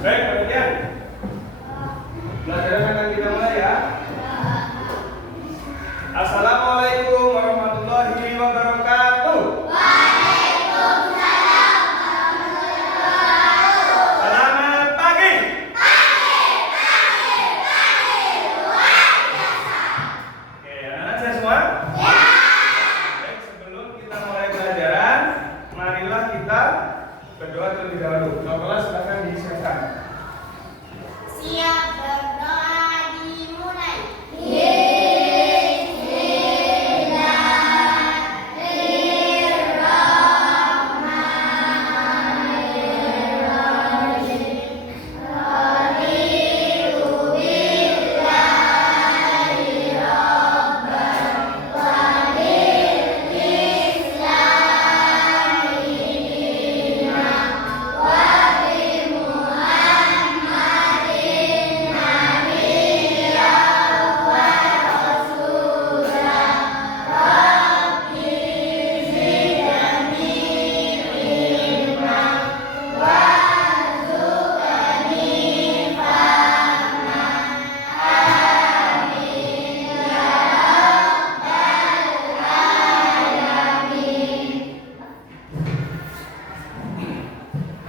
Baik, perhatian. Pelajaran akan kita mulai ya. Assalamualaikum warahmatullahi wabarakatuh. Waalaikumsalam warahmatullahi wabarakatuh. Selamat pagi. Luar biasa. Oke, anak-anak saya semua? Ya. Baik, sebelum kita mulai pelajaran, marilah kita berdoa terlebih dahulu. Kelas silakan disiapkan. Siap, berdoa dimulai.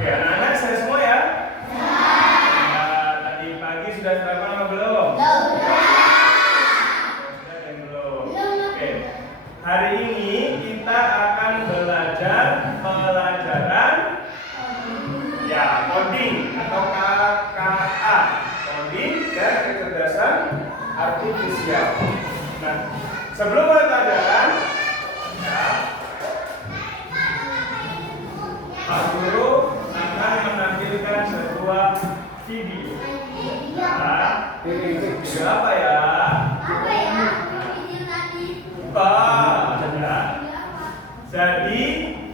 Oke, anak-anak saya semua ya. Nah, tadi pagi sudah sarapan apa belum? Sudah dan belum? Oke. Hari ini kita akan belajar pelajaran ya, coding atau KKA. Coding dan kecerdasan artifisial. Nah, sebelum mulai pelajaran, ya, Pak Guru akan menampilkan sebuah video. Nah, video apa ya? Apa ya? Video tadi. Ya. Jadi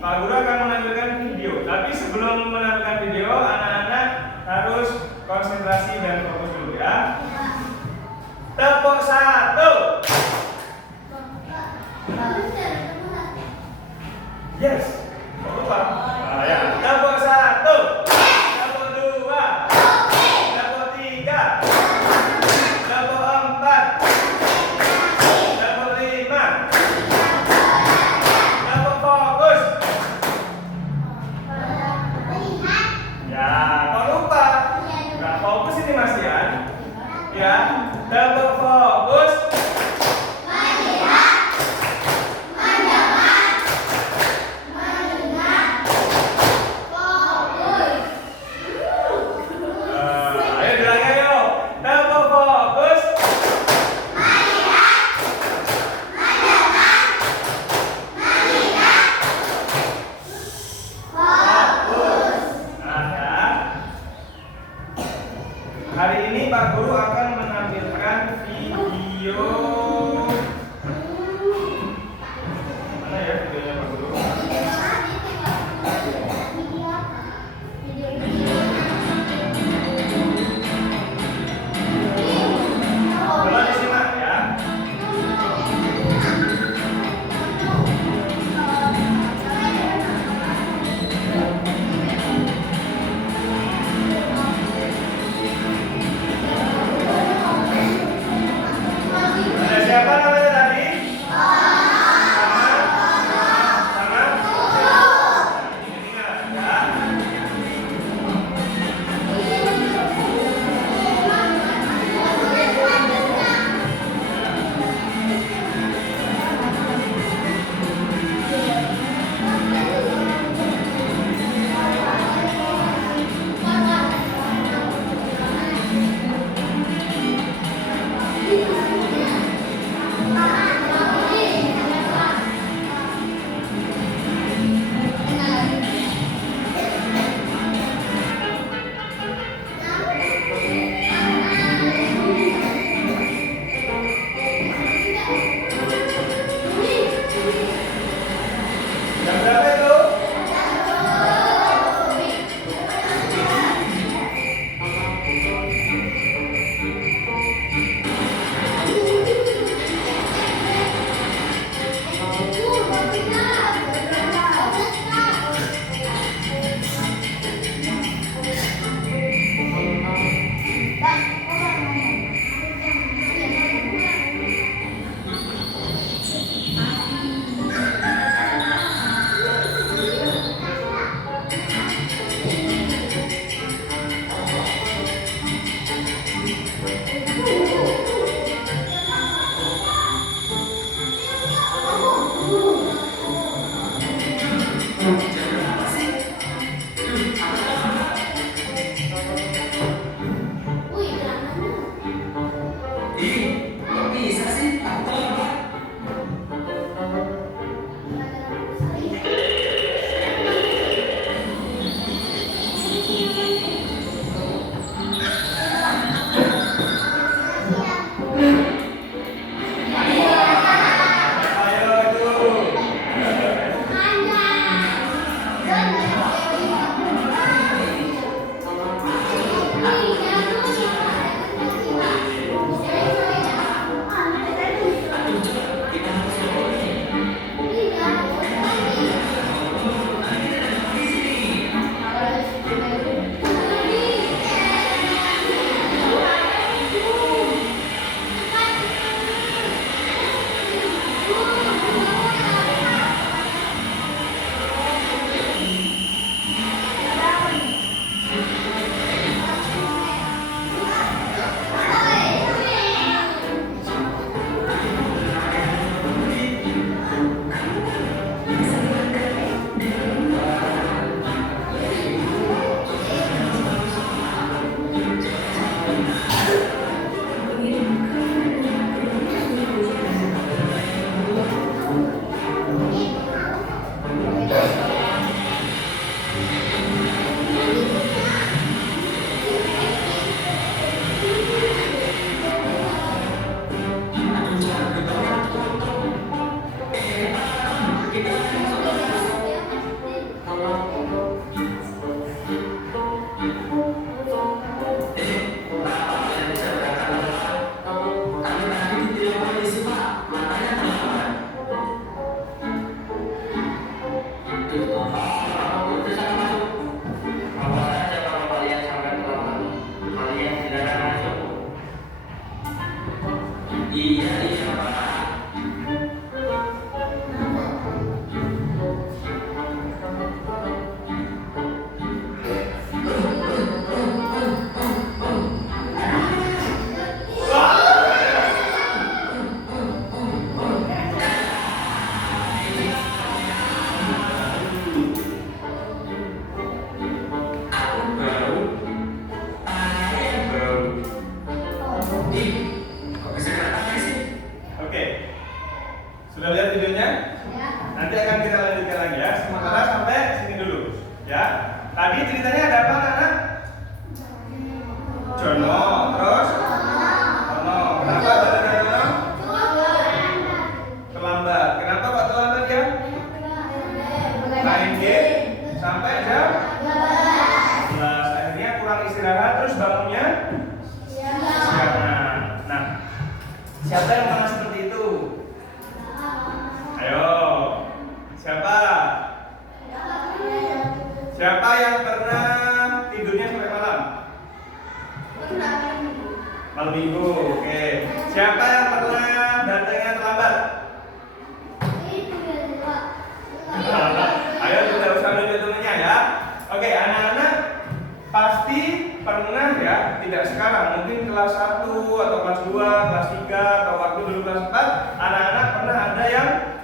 Pak Guru akan menampilkan video. Tapi sebelum menampilkan video, anak-anak harus konsentrasi dan fokus dulu ya. Tepuk satu. Yes. Tepuk Pak. Nah, ya. Tepuk satu. Tepuk dua. Tepuk tiga. Tepuk empat. Tepuk lima. Tepuk fokus. Ya, kok lupa? Nggak fokus ini Mas Ian. Ya, tepuk fokus. Ayo bilang ayo. Tepuk fokus. Nah, ya. Hari ini Pak Guru akan menampilkan video. Mana ya videonya Pak Guru? Coba disimak ya. istirahat, terus bangunnya kesiangan. Nah, siapa yang pernah seperti itu? Ayo, siapa? Siapa yang pernah tidurnya sampai malam? Malam minggu, oke. Siapa yang pernah datangnya terlambat? Ayo tidak usah nunjuk temennya ya. Oke, anak-anak pasti pernah ya, tidak sekarang, mungkin kelas 1 atau kelas 2, kelas 3 atau waktu dulu kelas 4, anak-anak pernah ada yang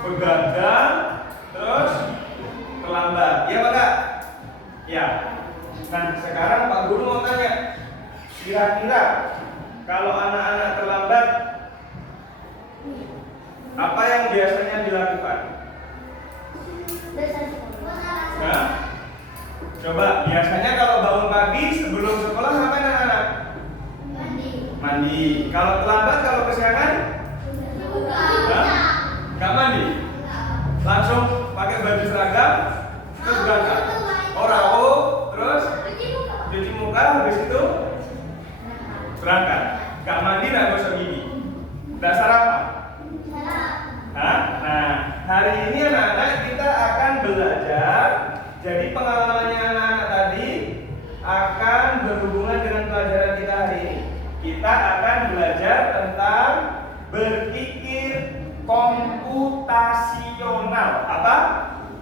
begadang terus terlambat. Iya Pak Kak? Ya. Nah, sekarang Pak Guru mau tanya, kira-kira kalau anak-anak terlambat, apa yang biasanya dilakukan? Nah, coba biasanya kalau bangun pagi sebelum sekolah ngapain anak-anak? Mandi. Kalau terlambat, kalau kesiangan? Nggak mandi? Langsung pakai baju seragam, terus berangkat. Rawuh, terus cuci muka, habis itu berangkat. Nggak mandi, nggak gosok gigi. Nggak sarapan? Hah? Nah, hari ini anak-anak kita akan belajar. Jadi pengalamannya anak-anak tadi akan berhubungan dengan pelajaran kita hari ini. Kita akan belajar tentang berpikir komputasional. Apa?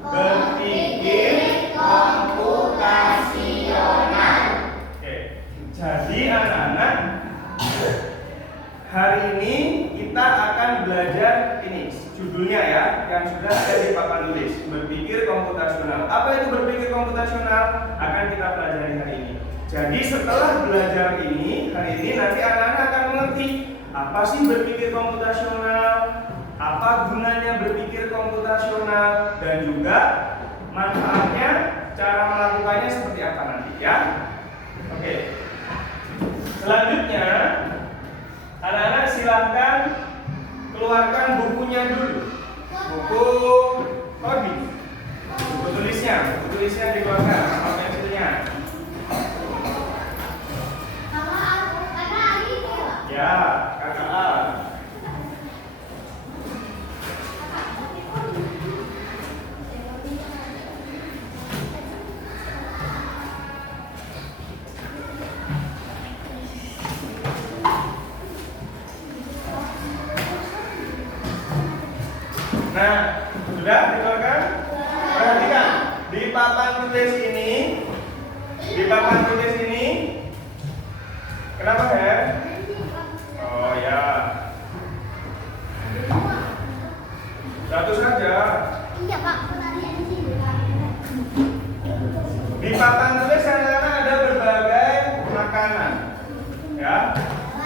Berpikir komputasional. Oke. Jadi anak-anak, hari ini kita akan belajar ini judulnya ya, yang sudah ada di papan tulis, berpikir komputasional. Apa itu berpikir komputasional? Akan kita pelajari hari ini. Jadi setelah belajar ini, hari ini nanti anak-anak akan mengerti apa sih berpikir komputasional, apa gunanya berpikir komputasional, dan juga manfaatnya, cara melakukannya seperti apa nanti ya. Oke. Selanjutnya, anak-anak silahkan keluarkan bukunya dulu. Buku coding. Buku tulisnya dikeluarkan sama pensilnya. Ya, kakak A. Nah, sudah dikeluarkan? Perhatikan, di papan tulis ini, kenapa ya? Oh ya, satu saja. Iya Pak, pertanyaan di sini. Di papan tulis anak-anak ada berbagai makanan, ya,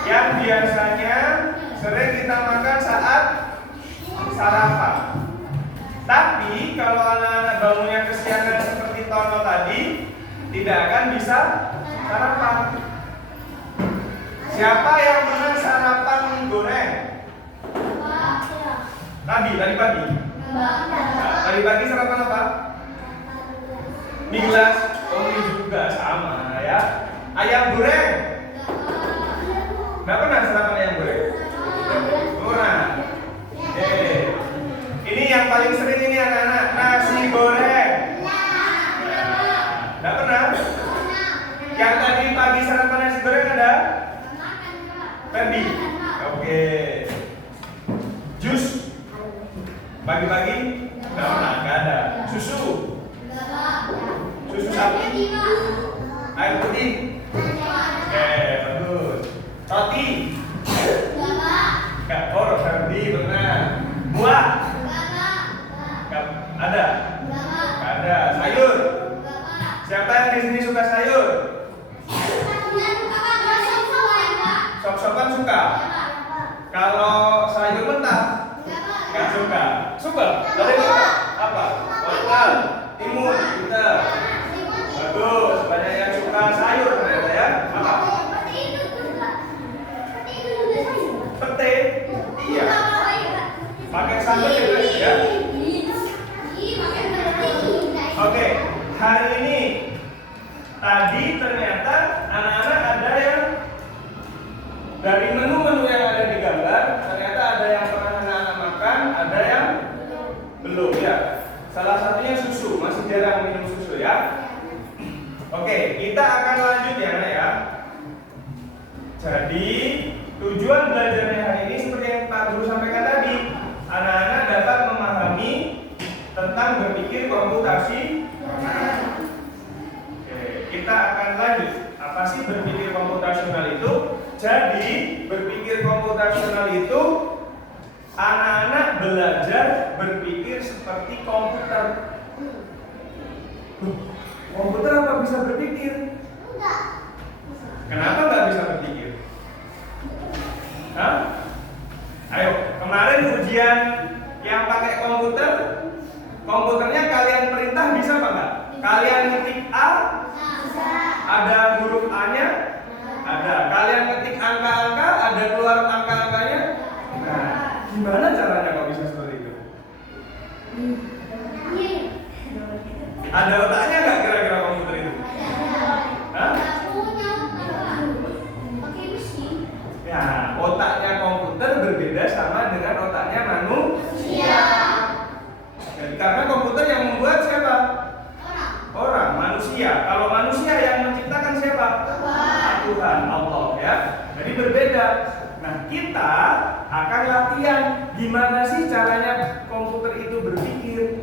yang biasanya sering kita makan saat sarapan. Tapi kalau anak-anak bangunnya kesiangan seperti Tono tadi, tidak akan bisa sarapan. Siapa yang pernah sarapan mie goreng? Tadi pagi. Nah, tadi pagi sarapan apa? Mie gelas. Oh, mie juga sama ya. Ayam goreng. Nggak pernah sarapan ayam goreng? Pernah. Ini yang paling sering ini anak-anak, nasi goreng. Nggak pernah? Yang tadi pagi sarapan nasi goreng ada? Ferdi. Oke. Jus? Pagi-pagi? Nggak pernah, nggak ada. Susu? Susu sapi? Air putih? Oke, bagus. Roti? Nggak, oh Ferdi pernah. Buah? Nggak ada? Nggak ada. Sayur? Siapa yang di sini suka sayur? Sop-sopan suka? Kalau sayur mentah? Nggak suka. Suka? Dari apa? Wortel, timun, pintar. Bagus. Banyak yang suka sayur ternyata ya. Apa? ternyata anak-anak ada yang dari menu-menu yang ada di gambar, ternyata ada yang pernah anak-anak makan, ada yang belum ya. Salah satunya susu, masih jarang minum susu ya. Oke, kita akan lanjut ya anak ya. Jadi tujuan belajarnya hari ini seperti yang Pak Guru sampaikan tadi, anak-anak dapat memahami tentang berpikir komputasi. Oke, kita akan lanjut. Apa sih berpikir komputasional itu? Jadi berpikir komputasional itu anak-anak belajar berpikir seperti komputer. Komputer apa bisa berpikir? Enggak. Kenapa nggak bisa berpikir? Hah? Ayo, kemarin ujian yang pakai komputer, komputernya kalian perintah bisa apa enggak? Kalian ketik A, ada huruf A-nya? Ada. Kalian ketik angka-angka, ada keluar angka-angkanya? Nah, gimana caranya kok bisa seperti itu? Ada otaknya nggak kira-kira komputer itu? Hah? Ya, otaknya komputer berbeda sama dengan otaknya manusia. Jadi karena komputer yang membuat siapa? Orang, manusia. Kalau manusia yang menciptakan siapa? Tuhan, Allah ya. Jadi berbeda. Nah, kita akan latihan gimana sih caranya komputer itu berpikir.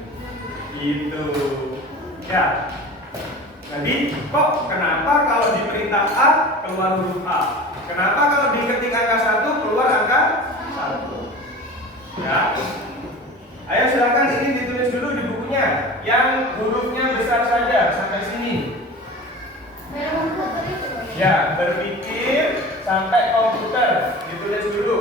Gitu. Ya. Jadi, kok kenapa kalau diperintah A keluar huruf A? Kenapa kalau diketik angka 1 keluar angka 1? Ya. Ayo silakan ini ditulis dulu di bukunya. Yang hurufnya besar saja sampai sini. Ya, berpikir sampai komputer ditulis dulu.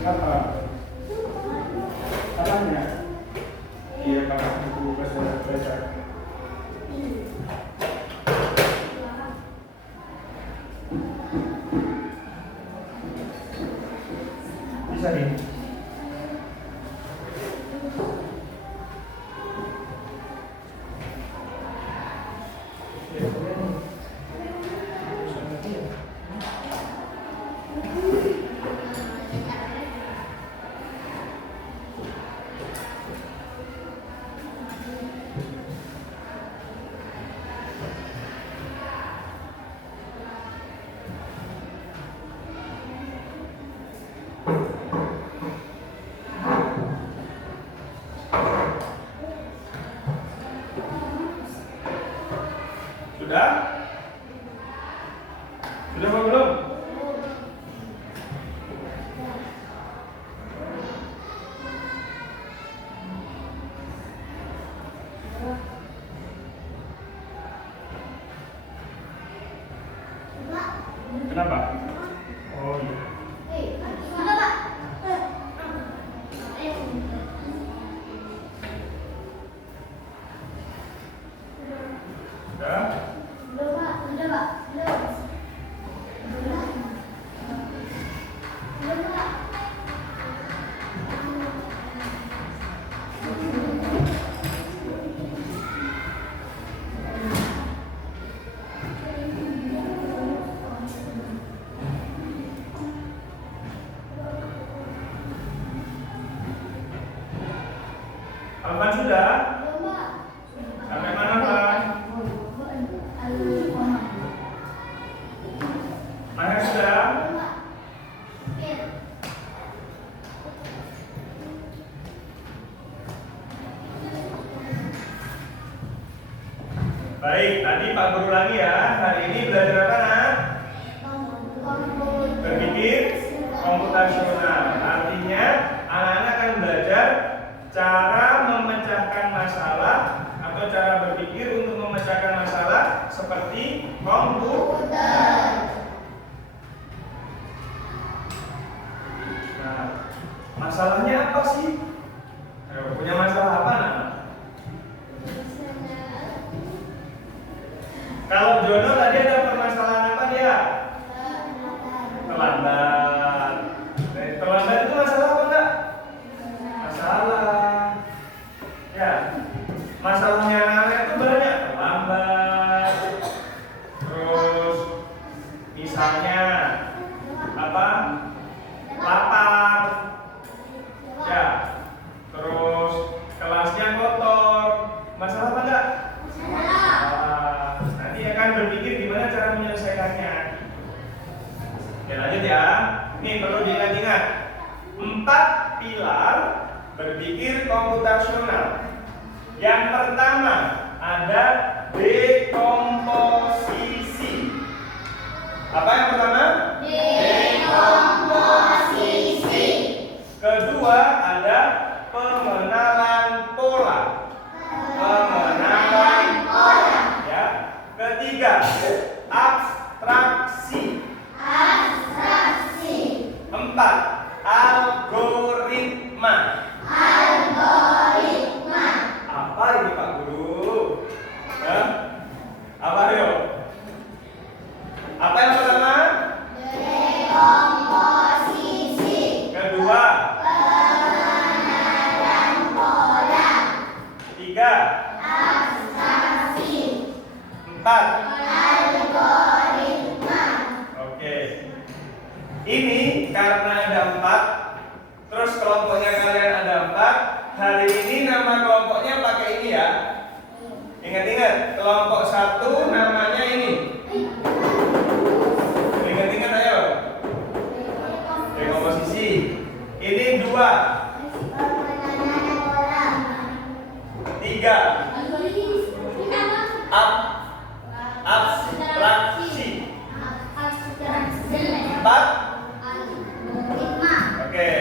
Apa? Apanya? Iya, pakai buku bahasa. Bisa nih. Sudah? Sudah apa belum? Kenapa? Oh iya. Sudah? Alvan sudah? Sampai mana Pak? Maya sudah? Baik, tadi Pak Guru lagi ya. Hari ini belajar apa nak? Berpikir komputasional. Artinya anak-anak akan belajar cara memecahkan masalah atau cara berpikir untuk memecahkan masalah seperti komputer. Nah, masalahnya apa sih? Ayo, punya masalah apa nak? Kalau Jono tadi ada permasalahan apa dia? Terlambat. Terlambat itu masalah apa enggak? berpikir komputasional. Yang pertama ada dekomposisi. Apa yang pertama? Dekomposisi. Kedua ada pemenalan pola. Pemenalan pola. Ya. Ketiga abstraksi. Abstraksi. Empat algoritma. Algoritma. Apa ini Pak Guru? Ya? Apa yuk? Apa yang pertama? Dekomposisi. Kedua. Pemenalan pola. Ketiga. Abstraksi. Empat. Algoritma. Oke. Ini karena ada 4, terus kelompoknya kalian ada 4. Hari ini nama kelompoknya pakai ini ya. Ingat-ingat, kelompok 1 namanya ini. Ingat-ingat ayo. Dekomposisi. Ini 2, Pemenalan pola. 3. Abstraksi. Abstraksi. 4. Algoritma. Oke,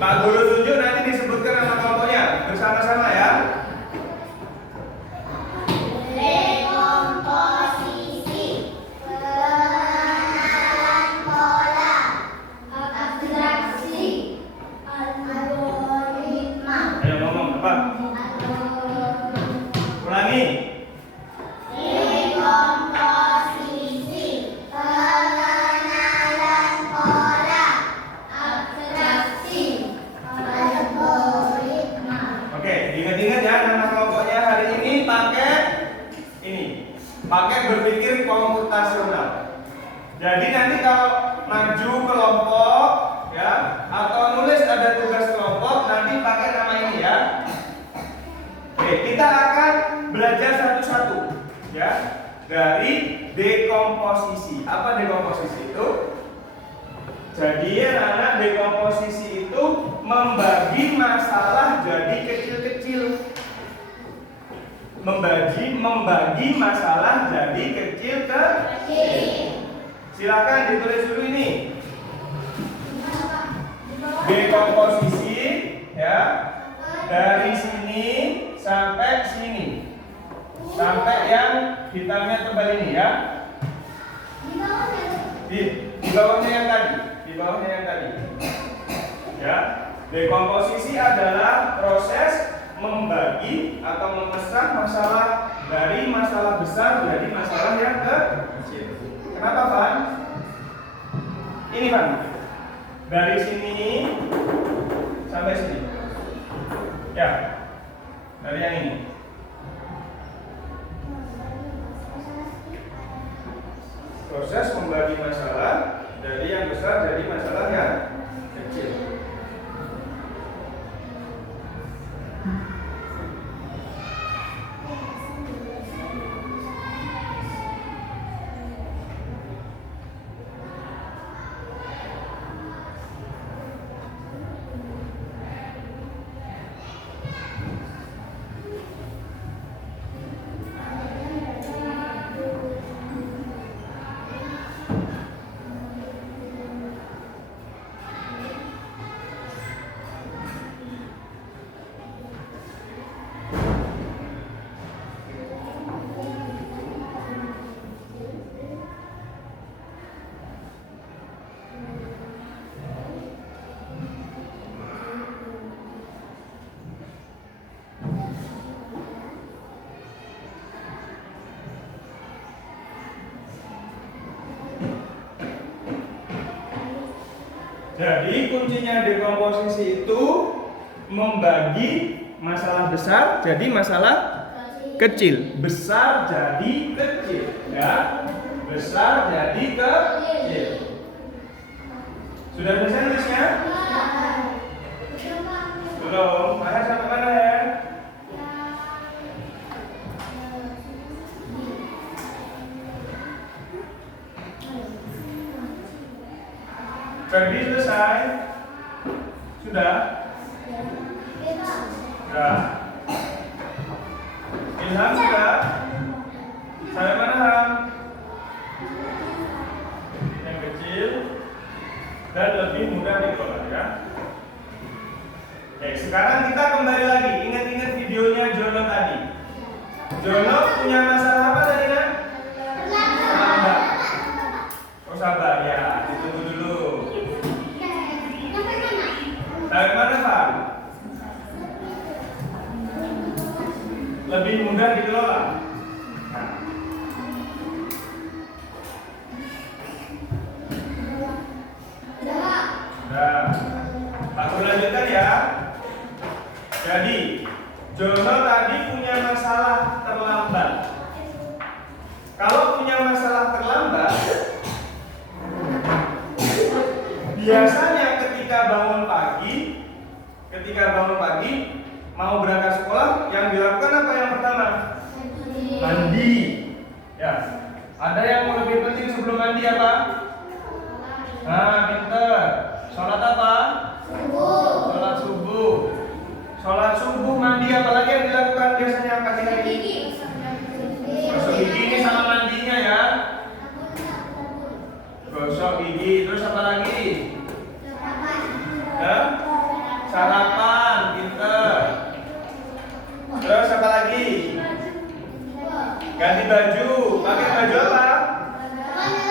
Pak Guru tunjuk nanti disebutkan nama kelompoknya bersama-sama ya. Dekomposisi. Pemenalan pola. Abstraksi. Algoritma. Ayo ngomong apa? Ulangi. Dekomposisi. Pengenalan pola. Abstraksi. Algoritma. Oke, ingat-ingat ya nama kelompoknya hari ini pakai ini. Pakai berpikir komputasional. Jadi nanti kalau maju kelompok ya atau nulis ada tugas kelompok nanti pakai nama ini ya. Oke, kita akan belajar satu-satu ya dari dekomposisi. Apa dekomposisi itu? Jadi anak dekomposisi itu membagi masalah jadi kecil-kecil. Membagi masalah jadi kecil-kecil. Silakan ditulis dulu ini. Dekomposisi ya dari sini sampai sini. Sampai yang hitamnya tebal ini ya. Di bawahnya yang tadi, di bawahnya yang tadi. Ya, dekomposisi adalah proses membagi atau memesan masalah dari masalah besar menjadi masalah yang kecil. Kenapa, Van? Ini, Van. Dari sini sampai sini. Ya. Dari yang ini. Proses membagi masalah dari yang besar jadi masalah yang kecil. Jadi kuncinya dekomposisi itu membagi masalah besar jadi masalah kecil, besar jadi kecil, ya, besar jadi kecil. Sudah selesai nulisnya? Belum. Ayah sampai mana ya? Ferdi selesai? Sudah? Nah, Ilham sudah. Sampai mana, Ham? Yang kecil dan lebih mudah dikelola ya. Oke, sekarang kita kembali lagi. Ingat-ingat videonya Jono tadi. Jono punya masalah apa tadi, Nak? Terlambat. Oh, sabar ya. Ditunggu dulu. Sampai mana, Pak? Lebih mudah dikelola. Nah, aku lanjutkan ya. Jadi, Jono tadi punya masalah terlambat. Kalau punya masalah terlambat, biasanya ketika bangun pagi, mau berangkat sekolah, yang dilakukan apa yang pertama? Mandi. Ya. Ada yang lebih penting sebelum mandi apa? Nah, pinter. Sholat apa? Sholat subuh. Sholat subuh, mandi, apalagi yang dilakukan biasanya pagi hari? Gosok gigi ini sama mandinya ya. Gosok gigi, terus apa lagi? Ya? Sarapan, pinter. Terus apa lagi? Ganti baju. Pakai baju apa?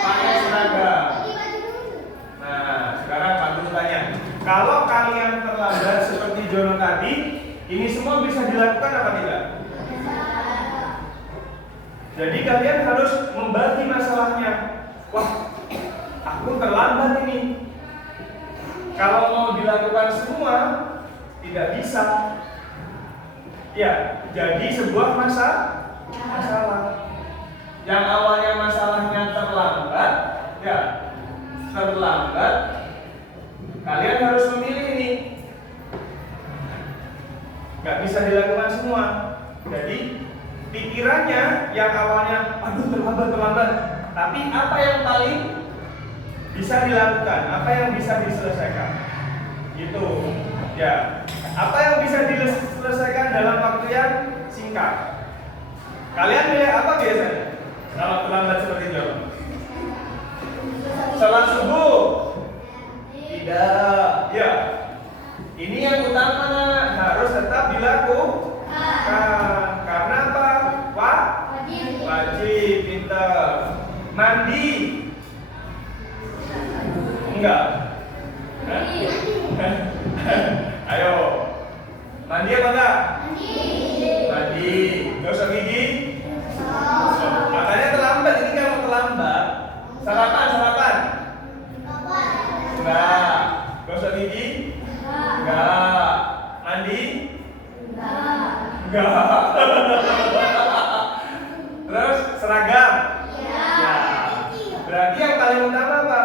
Pakai seragam. Nah, sekarang Pak Guru tanya, kalau kalian terlambat seperti Jono tadi, ini semua bisa dilakukan apa tidak? Jadi kalian harus membagi masalahnya. Wah, aku terlambat ini. Kalau mau dilakukan semua, tidak bisa. Ya, jadi sebuah masalah. Yang awalnya masalahnya terlambat, ya, kalian harus memilih ini. Gak bisa dilakukan semua. Jadi pikirannya yang awalnya, aduh terlambat. Tapi apa yang paling bisa dilakukan? Apa yang bisa diselesaikan? Gitu. Ya. Apa yang bisa diselesaikan dalam waktu yang singkat? Kalian pilih apa biasanya? Kalau terlambat seperti itu? Sholat subuh? Tidak. Ya. Ini yang utama harus tetap dilakukan. Karena apa? Wajib, pinter. Mandi? Enggak. Ayo. Mandi apa enggak? Mandi. Gosok gigi? Makanya terlambat. Ini kalau terlambat. Sarapan? Enggak. Gosok gigi? Enggak. Mandi? Enggak. Terus seragam? Ya. Berarti yang paling utama apa?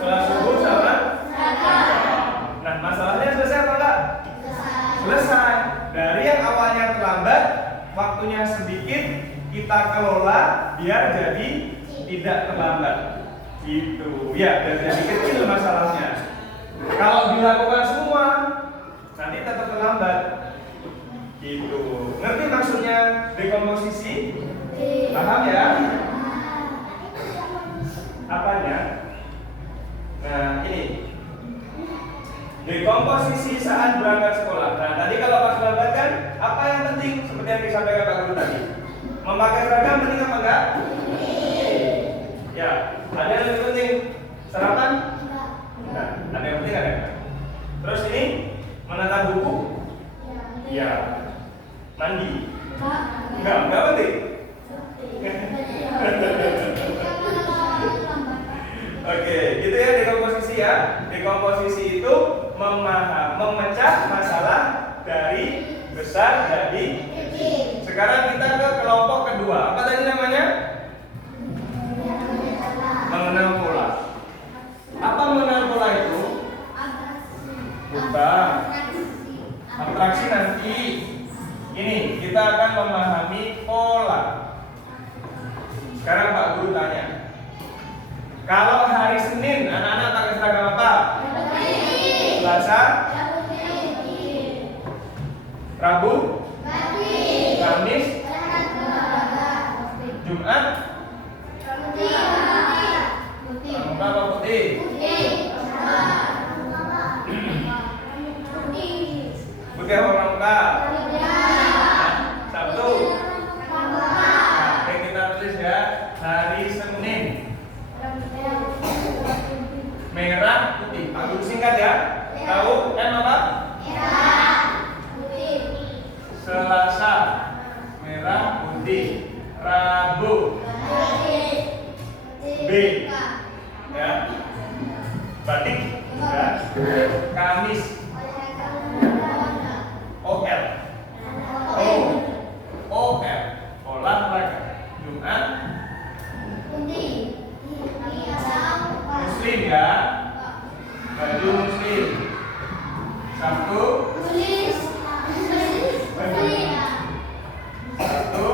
Sholat subuh sama seragam. Nah, masalahnya selesai apa enggak? Selesai. Dari yang awalnya terlambat, waktunya sedikit, kita kelola biar jadi tidak terlambat. Gitu. Ya, biar jadi kecil masalahnya. Kalau dilakukan semua, nanti tetap terlambat. Gitu. Ngerti maksudnya dekomposisi? Paham ya? Apanya? Nah, ini dekomposisi saat berangkat sekolah. Nah, tadi kalau pas berangkat kan, apa yang penting? Seperti yang disampaikan Pak Guru tadi. Memakai seragam penting apa enggak? Ya, ada yang lebih penting? Sarapan? Nah, ada yang penting ada. Terus ini menata buku? Ya. Mandi? Enggak penting. Oke, gitu ya dekomposisi ya. Dekomposisi itu memecah masalah dari besar jadi kecil. Sekarang kita ke kelompok kedua. Apa tadi namanya? Mengenal pola. Apa mengenal pola itu? Bukan. Abstraksi nanti. Ini kita akan memahami pola. Sekarang Pak Guru tanya. Kalau hari Senin anak-anak pakai seragam apa? Selasa? Rabu, Pagi. Kamis, Olahraga. Jumat, Putih. Pramuka apa putih? Putih. Putih apa pramuka? Sabtu. Nah, oke, kita tulis ya. Hari Senin. Merah, putih. Pak Guru singkat ya. Tahu M apa? Selasa. Merah, putih. Rabu. B. Ya. Batik. Ya. Kamis. OL. OL. Olahraga. Jumat. Muslim ya. Baju muslim. Sabtu. Sabtu.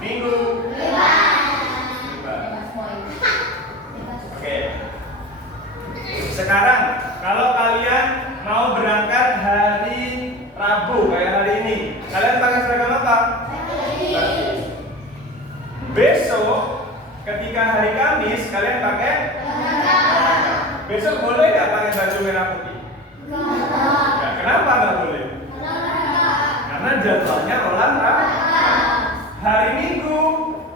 Minggu. Oke. Sekarang kalau kalian mau berangkat hari Rabu kayak hari ini, kalian pakai seragam apa? Besok ketika hari Kamis kalian pakai? Besok boleh nggak pakai baju merah putih? Ya, kenapa nggak boleh? Karena jadwalnya olahraga. Hari Minggu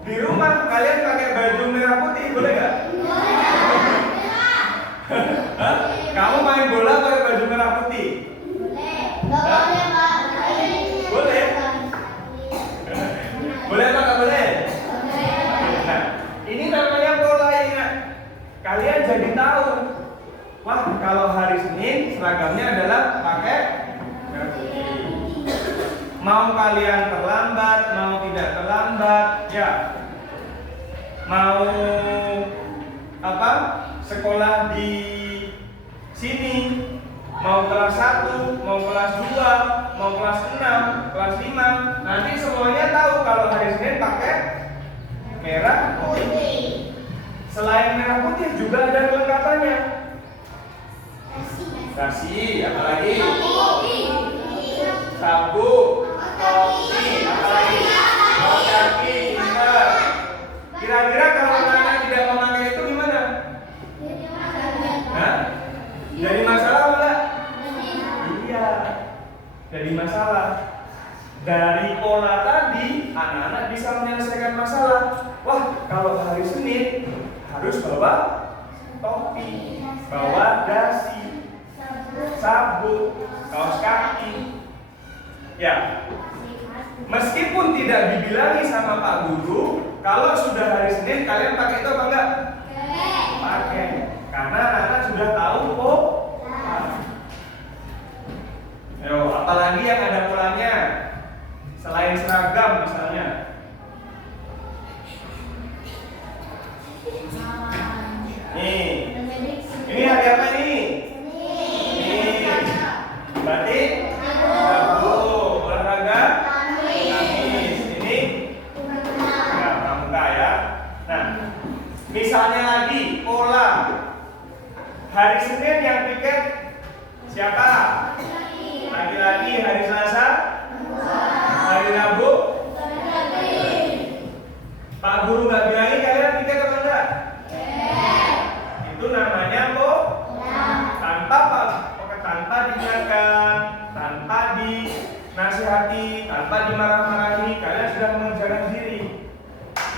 di rumah kalian pakai baju merah putih boleh nggak? Hah? Kamu main bola pakai baju merah putih? Boleh? Boleh apa nggak boleh? Nah, ini namanya pola ingat. Kalian jadi tahu. Wah, kalau hari Senin seragamnya adalah pakai merah putih. Mau kalian terlambat, mau tidak terlambat, ya. Mau apa? Sekolah di sini, mau kelas 1, mau kelas 2, mau kelas 6, kelas 5, nanti semuanya tahu kalau hari Senin pakai merah putih. Selain merah putih juga ada kelengkapannya. Dasi, apalagi? Sabuk, topi, apalagi? Kaos kaki, jilbab. Kira-kira kalau anak tidak memakai itu gimana? Hah? Jadi masalah enggak? Iya. Jadi masalah. Dari pola tadi, anak-anak bisa menyelesaikan masalah. Wah, kalau hari Senin harus bawa topi, bawa dasi, sabuk, kaos kaki. Ya. Meskipun tidak dibilangi sama Pak Guru, kalau sudah hari Senin kalian pakai itu apa enggak? Pakai. Karena anak sudah tahu kok. Yo, apalagi yang ada polanya selain seragam misalnya. Nih, ini hari apa ini? Nih, batik, Rabu, olahraga, Kamis. Ini ya, pramuka ya. Nah, misalnya lagi pola hari Senin yang piket siapa? Lagi-lagi hari Selasa, hari Rabu. Pak Guru nggak bilangin kalian piket apa enggak? Itu namanya kok tanpa diingatkan, tanpa dinasihati, tanpa dimarah-marahi, kalian sudah mengerjakan diri.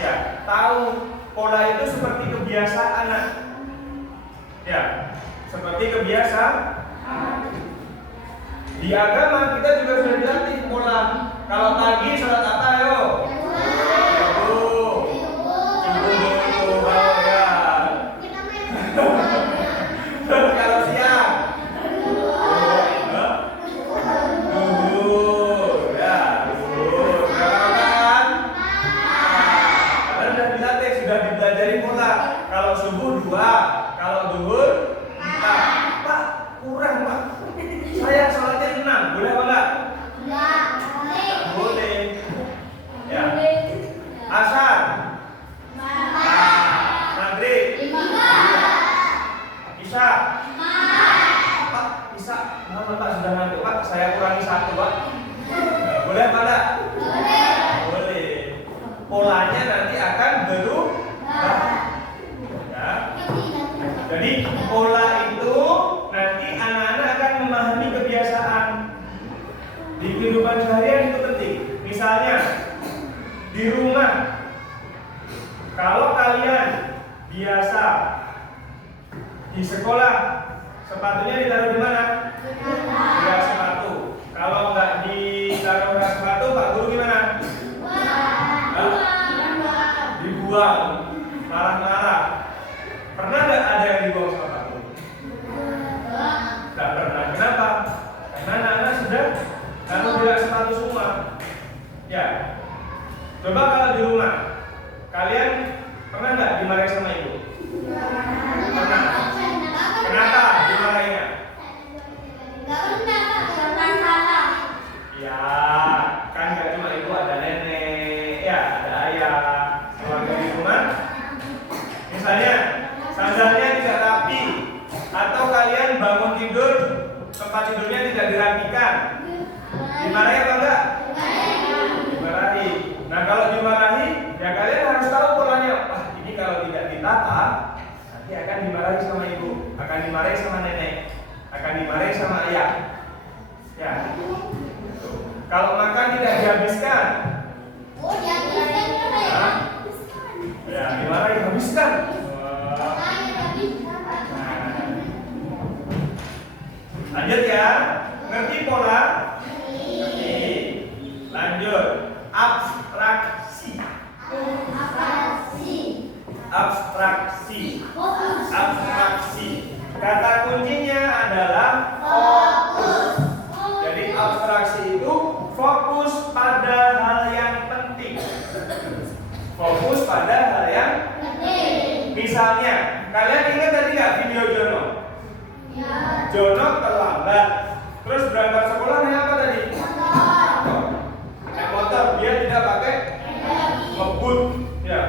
Ya, tahu pola itu seperti kebiasaan. Ya, seperti kebiasaan. Di agama kita juga sudah dilatih pola. Kalau pagi sholat apa ayo? Kalau siang? Dipelajari pola. Kalau subuh 2, kalau zuhur 4. Pak, kurang Pak. Saya sholatnya 6, boleh apa enggak? Enggak boleh. Ya. Asar. Maghrib. Isya. bisa, Pak sudah ngantuk Pak, saya kurangi 1 Pak. Boleh Pak? Boleh. Polanya nanti akan berubah. Ya. Jadi pola itu nanti anak-anak akan memahami kebiasaan di kehidupan seharian. Itu penting. Misalnya di rumah, kalau kalian biasa di sekolah sepatunya ditaruh di mana? Di rak sepatu. Kalau nggak ditaruh rak sepatu, Pak Guru gimana? Dibuang, marah-marah. Pernah nggak ada yang dibuang sama Pak Guru? Nggak pernah. Kenapa? Karena anak-anak sudah taruh di rak sepatu semua. Ya. Coba kalau di rumah, kalian pernah nggak dimarahin sama ibu? Pernah. Kenapa dimarahinnya? Ya, kan nggak cuma ibu, ada nenek, ya ada ayah, keluarga di rumah. Misalnya, sandalnya tidak rapi, atau kalian bangun tidur, tempat tidurnya tidak dirapikan, dimarahi atau enggak? Dimarahi. Nah kalau dimarahi, ya kalian harus tahu polanya. Wah, ini kalau tidak ditata, nanti akan dimarahi sama ibu, akan dimarahi sama nenek, akan dimarahi sama ayah. Ya. Kalau makan tidak dihabiskan, ya dimarahi, habiskan. Lanjut ya, ngerti pola? Ngerti. Lanjut, abstraksi. Abstraksi. Kata kuncinya adalah fokus. Jadi abstraksi itu fokus pada hal yang penting. Fokus pada hal yang penting. Misalnya, kalian ingat tadi nggak video Jono? Jono terlambat. Terus berangkat sekolah naik apa tadi? Naik motor. Dia tidak pakai ngebut. Ya.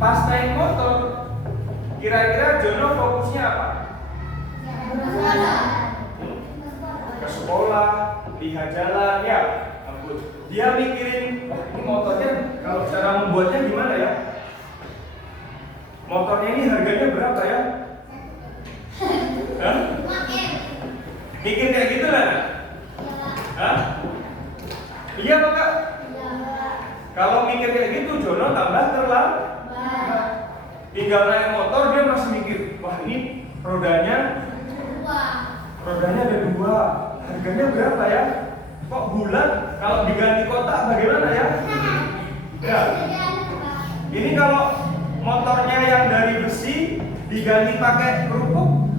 Pas naik motor, kira-kira Jono fokusnya apa? Ke sekolah, lihat jalan, ya. Ampun. Dia mikirin, wah ini motornya kalau cara membuatnya gimana ya? Motornya ini harganya berapa ya? Hah? Mikir kayak gitu lah? Hah? Iya Pak Kak? Kalau mikir kayak gitu, Jono tambah terlambat. Tinggal naik motor dia masih mikir, wah ini rodanya ada 2, harganya berapa ya? Kok bulat? Kalau diganti kotak bagaimana ya? Ya. Ini kalau motornya yang dari besi diganti pakai kerupuk,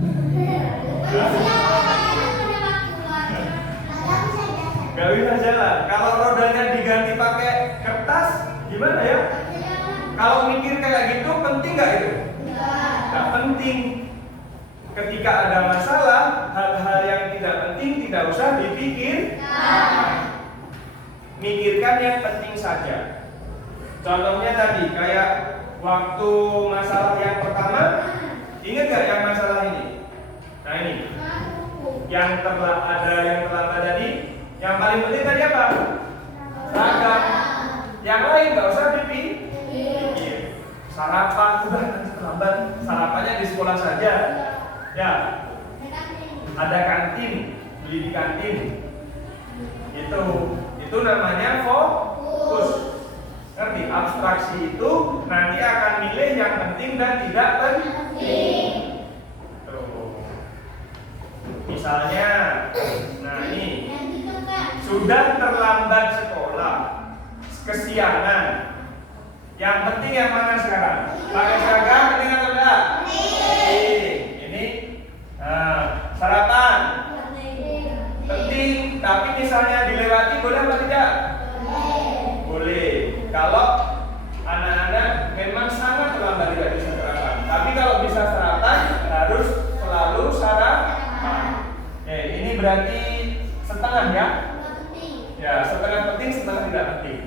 gak bisa jalan. Kalau rodanya diganti pakai kertas, gimana ya? Kalau mikir kayak gitu, penting gak itu? Gak penting. Ketika ada masalah, hal-hal yang tidak penting tidak usah dipikir. Mikirkan yang penting saja. Contohnya tadi, kayak waktu masalah yang pertama, ingat gak yang masalah ini? Nah ini, yang terlambat tadi, yang paling penting tadi apa? Seragam. Yang lain gak usah dipikir. Sarapan, udah nanti terlambat, sarapannya di sekolah saja. Ya, ada kantin, beli di kantin. Itu namanya fokus. Ngerti? Abstraksi itu nanti akan milih yang penting dan tidak penting. Tuh. Misalnya, nah ini sudah terlambat sekolah, kesiangan. Yang penting yang mana sekarang? Pakai seragam penting atau enggak? Ini sarapan penting, tapi misalnya dilewati boleh atau tidak? Boleh. Kalau anak-anak memang sangat terlambat tidak bisa sarapan, tapi kalau bisa sarapan harus selalu sarapan. Ini berarti setengah ya? Ya, setengah penting, setengah tidak penting.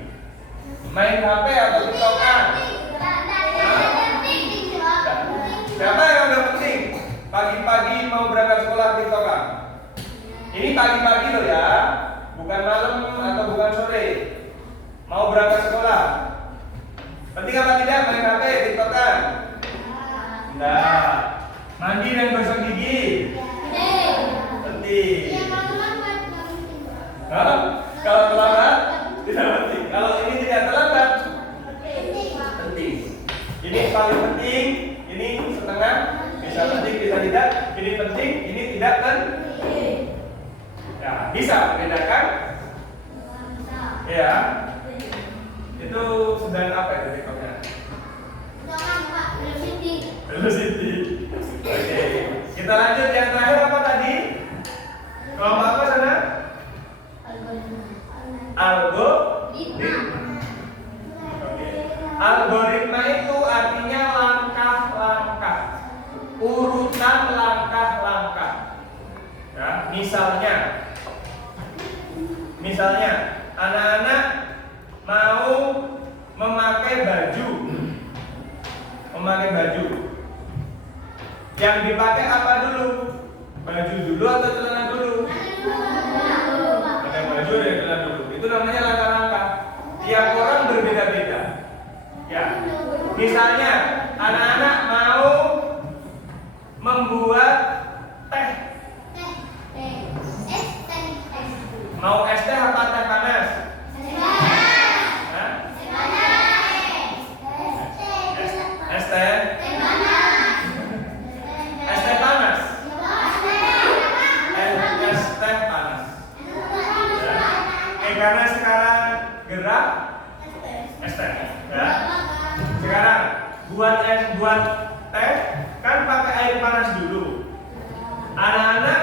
Main HP atau TikTokan? pagi-pagi mau berangkat sekolah tiktokan. Ini pagi-pagi loh ya, bukan malam atau bukan sore. Mau berangkat sekolah. Penting apa tidak main HP tiktokan? Enggak. Mandi dan gosok gigi. Penting. Hah? Kalau terlambat tidak penting. Kalau ini tidak terlambat penting. Ini paling penting. Ini setengah. Bisa penting, bisa tidak. Ini penting, ini tidak penting. Ya, bisa membedakan? Ya. Itu sedang apa itu tiktoknya? Velocity. Oke. Kita lanjut yang terakhir apa tadi? Kelompok apa sana? Algoritma. Oke. Algoritma itu artinya langkah-langkah, urutan langkah-langkah. Ya, misalnya anak-anak mau memakai baju. Yang dipakai apa dulu? Baju dulu atau celana dulu? Pakai baju dan celana dulu. Itu namanya langkah-langkah. Tiap orang berbeda-beda. Ya. Misalnya anak-anak mau membuat teh. Mau es teh apa teh panas? Es teh panas. Karena sekarang gerak es teh. Ya. Sekarang buat teh kan pakai air panas dulu. Anak-anak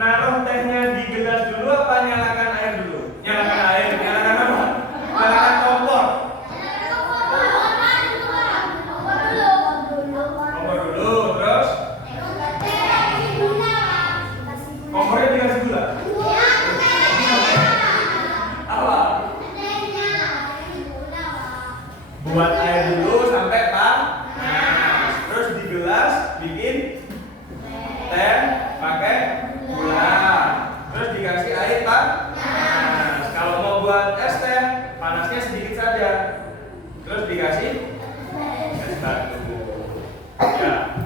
naruh tehnya di gelas dulu apa nyalakan air dulu? Nyalakan air, nyalakan apa? Nyalakan kompor. Kompor dulu, terus kompornya dikasih gula. Apa? Buat air dulu sampai panas. Terus di gelas bikin teh pakai gula. Terus dikasih air panas. Kalau mau buat es teh, panasnya sedikit saja. Terus dikasih es batu. Ya,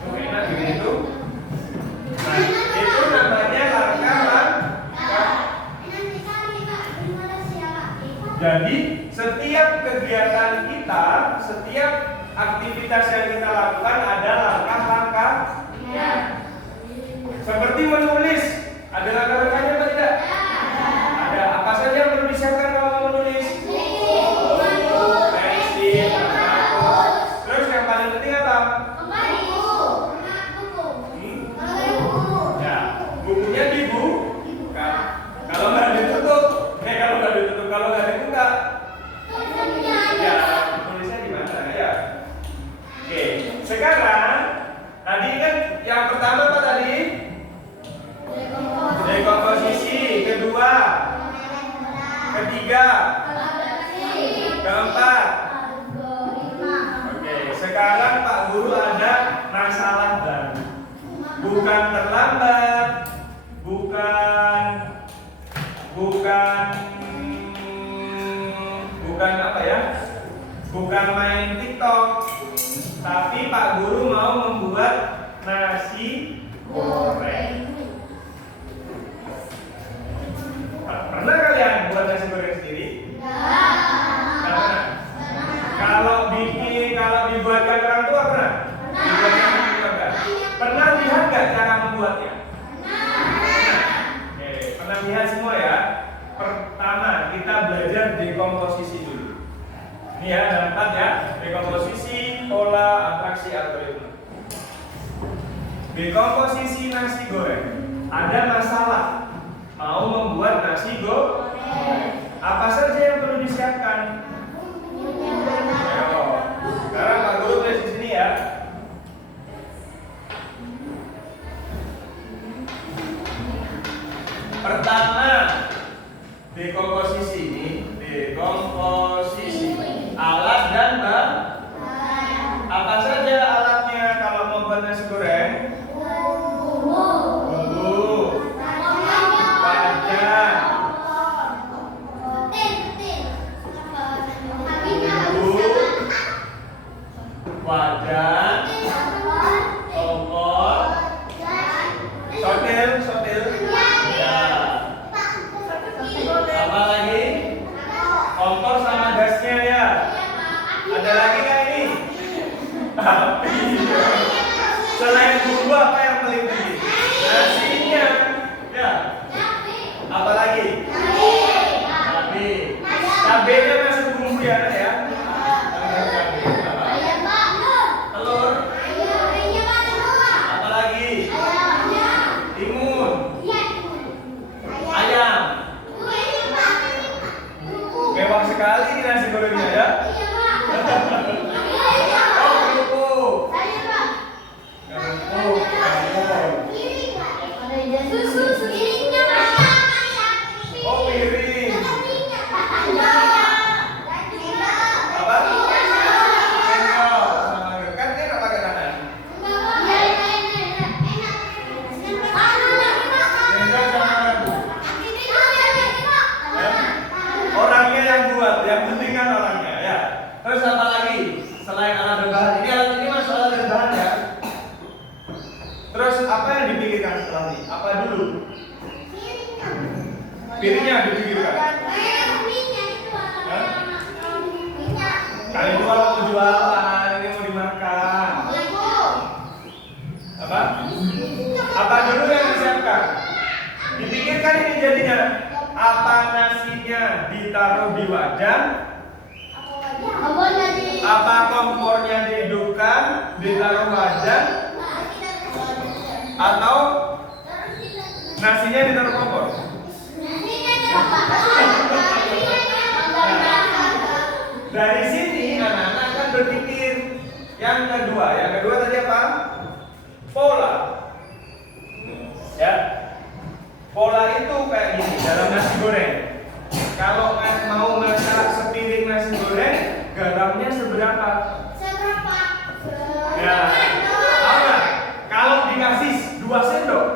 tuh enak begitu. Nah, itu namanya langkah-langkah. Jadi setiap kegiatan kita, setiap aktivitas yang kita lakukan ada langkah-langkah. Seperti menulis, ada langkah-langkahnya atau tidak? Ada. Apa saja yang perlu disiapkan kalau mau menulis? Pensil, hapus. Terus yang paling penting apa? Ya, bukunya dibuka. Kalau nggak ditutup, kalau nggak dibuka, ya tulisnya di mana ya? Oke, sekarang tadi kan yang pertama apa tadi? Dekomposisi, kedua, ketiga, keempat. Oke, sekarang Pak Guru ada masalah baru. Bukan terlambat, bukan apa ya? Bukan main TikTok. Tapi Pak Guru mau membuat nasi goreng. Pernah kalian buat nasi goreng sendiri? Pernah. Kalau dibuatkan orang tua pernah? Pernah lihat nggak cara membuatnya? Oke, pernah lihat semua ya. Pertama kita belajar dekomposisi dulu. Ini ya ada 4 ya. Dekomposisi, pola, atraksi, algoritma. Dekomposisi nasi goreng. Ada masalah. Mau membuat nasi goreng. Apa saja yang perlu disiapkan? Ayo. Sekarang Pak Guru tulis di sini ya. Pertama, dekomposisi ini, dekomposisi alat dan bahan. Apa saja alatnya kalau mau buat nasi goreng? Terus apa yang dipikirkan setelah ini? Apa dulu? Piringnya dipikirkan. Kali itu kalau mau jualan, ini mau dimakan. Apa? Apa dulu yang disiapkan? Dipikirkan ini jadinya. Apa nasinya ditaruh di wajan? Apa kompornya dihidupkan, ditaruh wajan? Atau nasinya ditaruh kompor? Dari sini anak-anak akan berpikir yang kedua tadi apa? Pola. Ya. Pola itu kayak gini dalam nasi goreng. Kalau mau masak sepiring nasi goreng, garamnya seberapa? Ya. Apa? Kalau dikasih 2 sendok.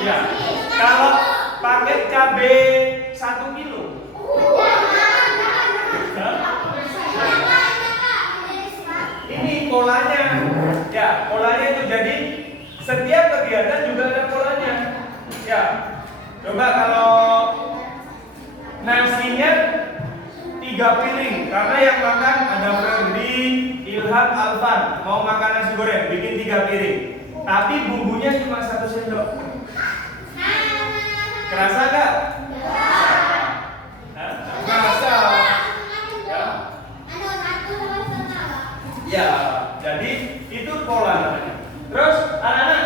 Ya. Kalau pakai cabai 1 kilo. Ini polanya. Ya, polanya itu jadi setiap kegiatan juga ada polanya. Ya. Coba kalau nasinya 3 piring, karena yang makan ada Ferdi, Ilham, Alvan mau makan nasi goreng, bikin 3 piring. Tapi bumbunya cuma 1 sendok. Kerasa nggak? Kerasa. Ya, jadi itu pola namanya. Terus anak-anak,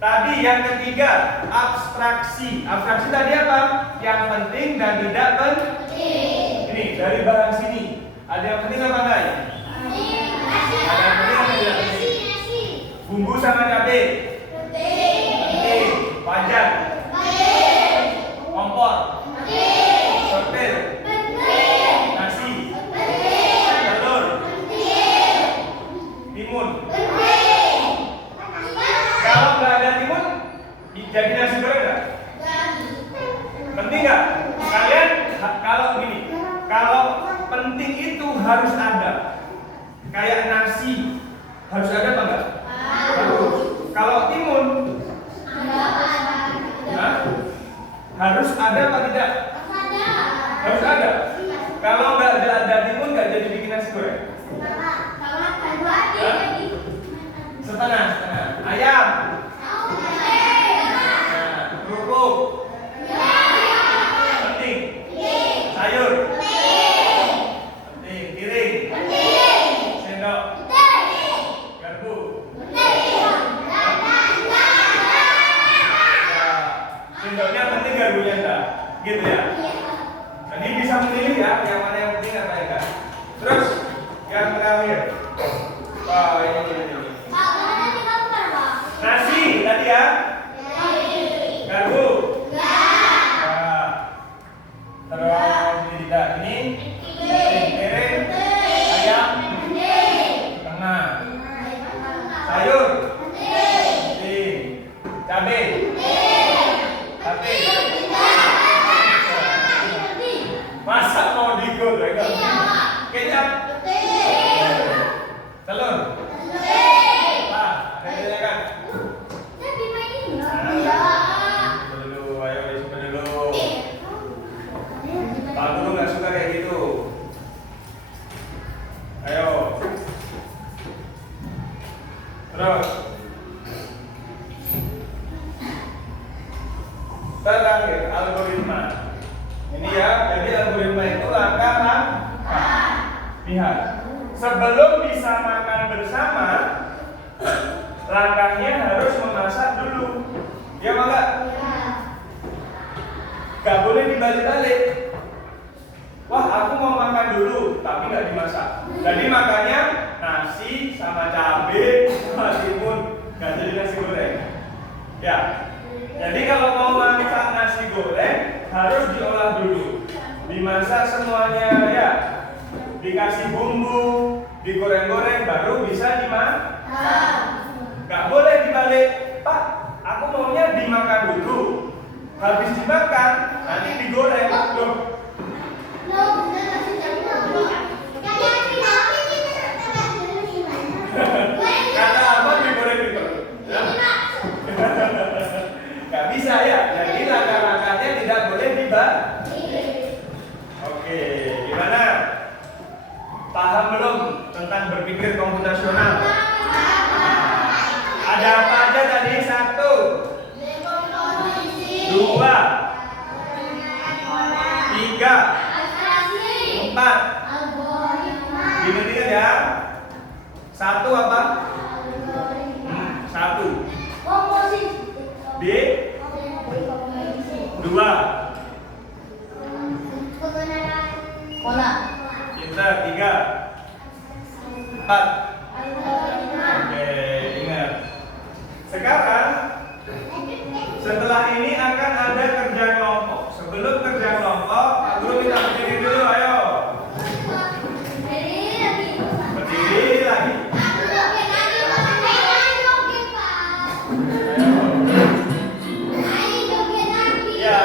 tadi yang ketiga abstraksi. Abstraksi tadi apa? Yang penting dan tidak penting. Ini dari bahan sini. Ada yang penting apa enggak? Ada yang penting apa tidak penting? Bumbu sama cabai. Penting. Wajan. Kompor. Sortir. Nasi. Telur. Timun. Kalau nggak ada timun, jadi nasi goreng nggak? Penting nggak? Kalian kalau gini, kalau penting itu harus ada. Kayak nasi harus ada apa enggak? Harus. Kalau timun, harus ada apa tidak? Harus ada. Kalau nggak ada timun nggak jadi bikin nasi goreng. Setengah. Ayam. Kerupuk. Penting. Sayur. Penting. Piring. Sendok. Garpu. Sendoknya penting, garpunya enggak. Gitu ya. Jadi bisa memilih ya yang mana yang penting apa ya enggak. Terus yang terakhir. Wah, ini. Nasi tadi ya. Garpu. Nah. Terus ini tidak ini. Piring. Ayam. Tengah. Sayur. Penting. Cabai. Masak mau digoreng kan? Kecap. Telur. Ada yang kan? Dulu, ayo disimpan dulu. Kalau dulu nggak suka kayak gitu. Ayo. Terus. Terakhir, algoritma. Ini ya, jadi algoritma itu langkah. Lihat. Sebelum bisa makan bersama, langkahnya harus memasak dulu. Ya enggak? Gak boleh dibalik-balik. Wah, aku mau makan dulu, tapi nggak dimasak. Jadi makanya nasi sama cabai sama timun, nggak jadi nasi goreng. Ya. Jadi kalau mau masak nasi goreng harus diolah dulu, dimasak semuanya ya, dikasih bumbu, digoreng-goreng baru bisa dimasak. Gak boleh dibalik, Pak. Aku maunya dimakan dulu, habis dimakan nanti digoreng. Loh, D 2. Bola. Pintar 3. 4. Oke, ingat. Sekarang setelah ini akan ada kerja kelompok. Sebelum kerja kelompok, Pak Guru minta berdiri dulu, ayo. Berdiri lagi. Ya.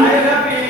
Ayo David.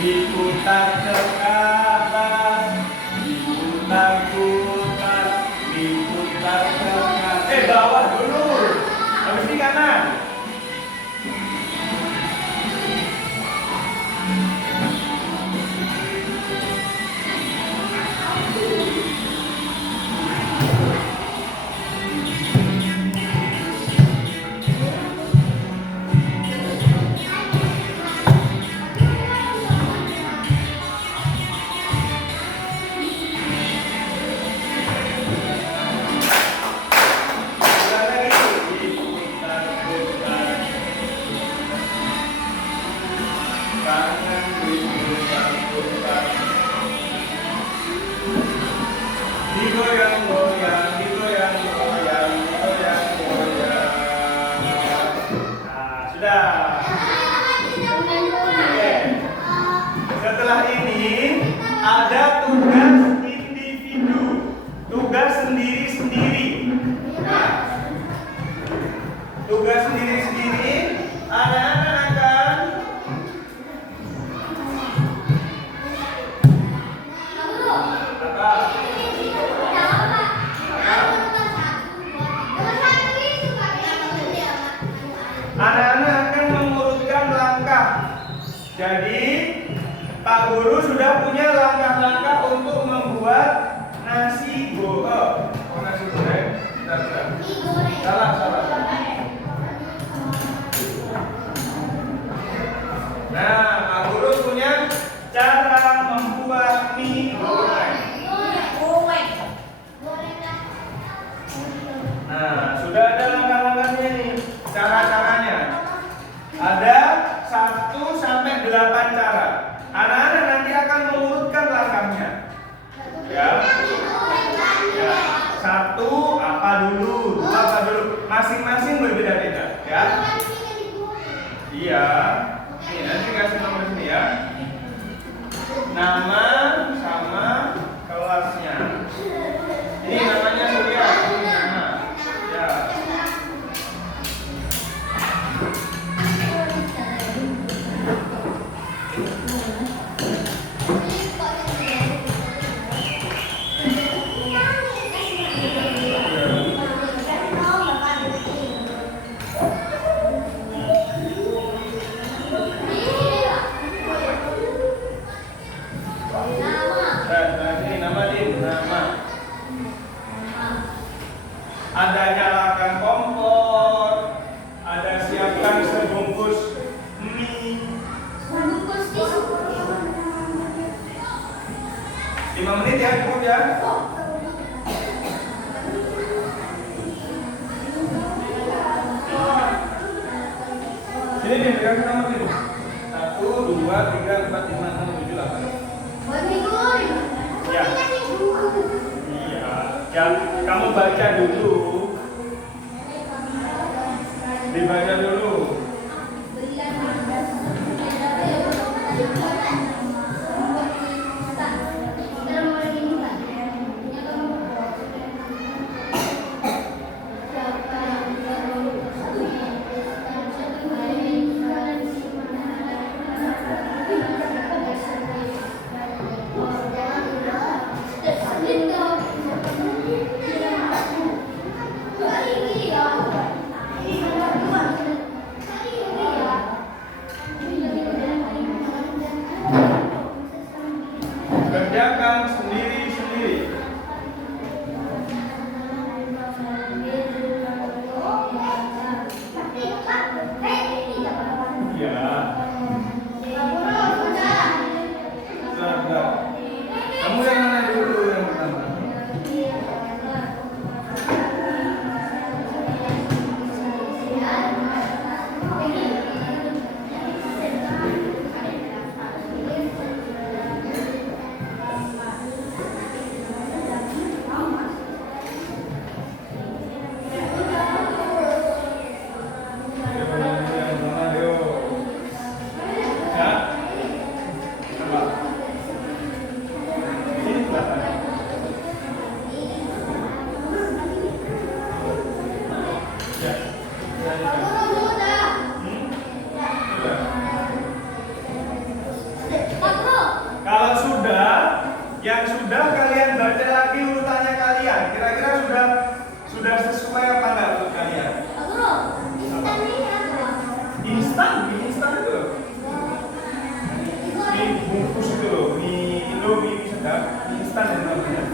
Diputar ke kanan, diputar-putar, diputar ke kanan. Bawah dulu, habis di kanan. Digoyang-goyang, digoyang-goyang, digoyang-goyang. Nah, sudah. Oke. Setelah ini ada tugas individu, tugas sendiri-sendiri. Nah, tugas sendiri-sendiri, anak-anak akan anak-anak akan mengurutkan langkah. Jadi Pak Guru sudah punya langkah-langkah untuk membuat nasi goreng. Oh, nasi goreng. Bentar. Salah. Nah, Pak Guru punya cara membuat mie goreng. Nah, sudah ada langkah-langkahnya nih, cara-caranya. Ada 1 sampai 8 cara. Anak-anak nanti akan mengurutkan langkahnya. Ya. 1 apa dulu, 2 apa dulu. Masing-masing berbeda-beda, ya. Iya. Nih, nanti kasih nomor sini ya. Nama sama kelasnya. Ini namanya Surya, ini nama. Ya. Ada nyalakan kompor, ada siapkan sebungkus mie. 5 menit ya, cukup ya. Sini nih, pegang nomor ini. 1, 2, 3, 4, 5, 6, 7, 8. Ya. Ya, kamu baca dulu. Dibaca dulu. Kalau sudah, yang sudah kalian baca lagi urutannya kalian. Kira-kira sudah sesuai apa enggak untuk kalian? Instan itu. Mie bungkus itu loh, mie Indomie sedap, mie instan yang namanya.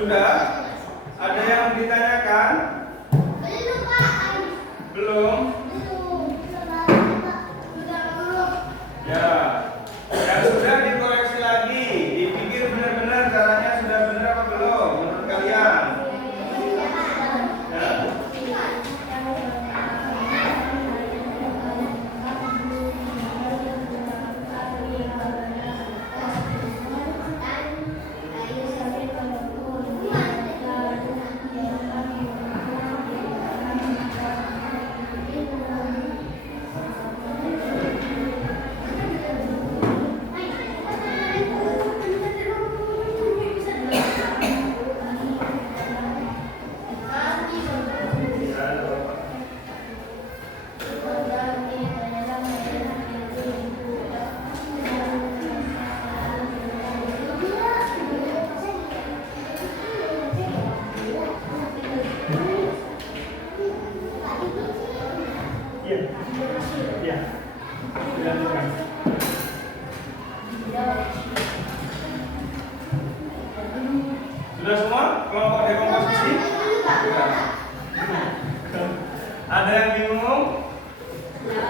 Sudah? Ada yang ditanyakan? Belum? Ya. Yang sudah dikoreksi lagi, dipikir benar-benar caranya sudah benar apa belum menurut kalian? Ya. Iya. Dilanjutkan. Sudah semua kelompok dekomposisi? Sudah. Ada yang bingung? Ya.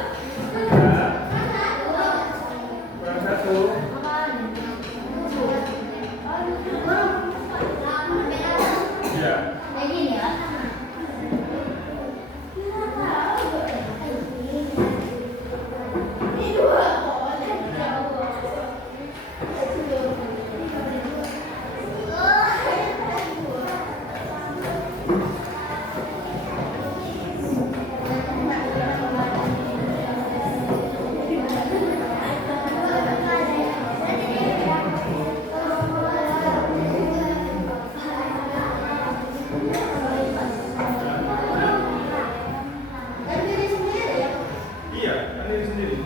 Kurang satu. Ya. Iya, kan diri sendiri.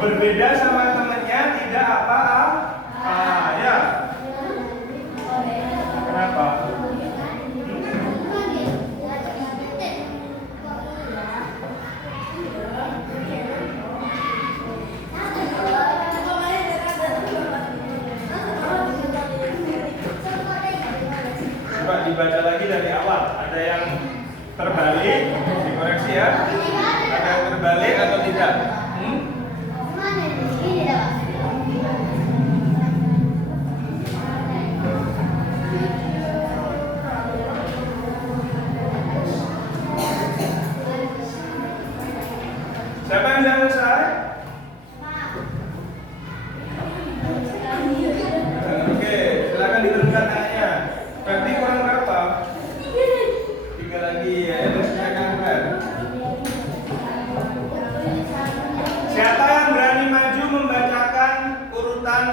Berbeda sama temannya tidak apa-apa. Ya. Kenapa? Coba dibaca lagi dari awal. Ada yang terbalik, dikoreksi ya. Ada yang terbalik atau tidak? Siapa yang sudah selesai? Oke, silakan diturunkan tangannya. Berarti kurang berapa? 3 lagi ya, silakan kan. Siapa yang berani maju membacakan urutan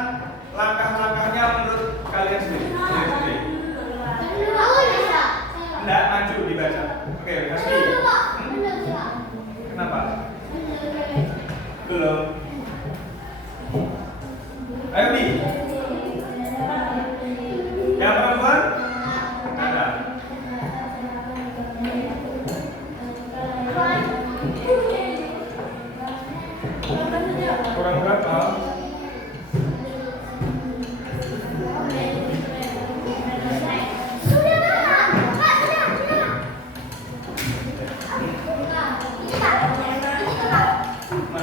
langkah-langkahnya menurut kalian sendiri? Enggak, maju dibaca. Oke, Hasbi. Kenapa? Belum. Ayo, Bi. Yang perempuan? Ada. Kurang berapa? Mana?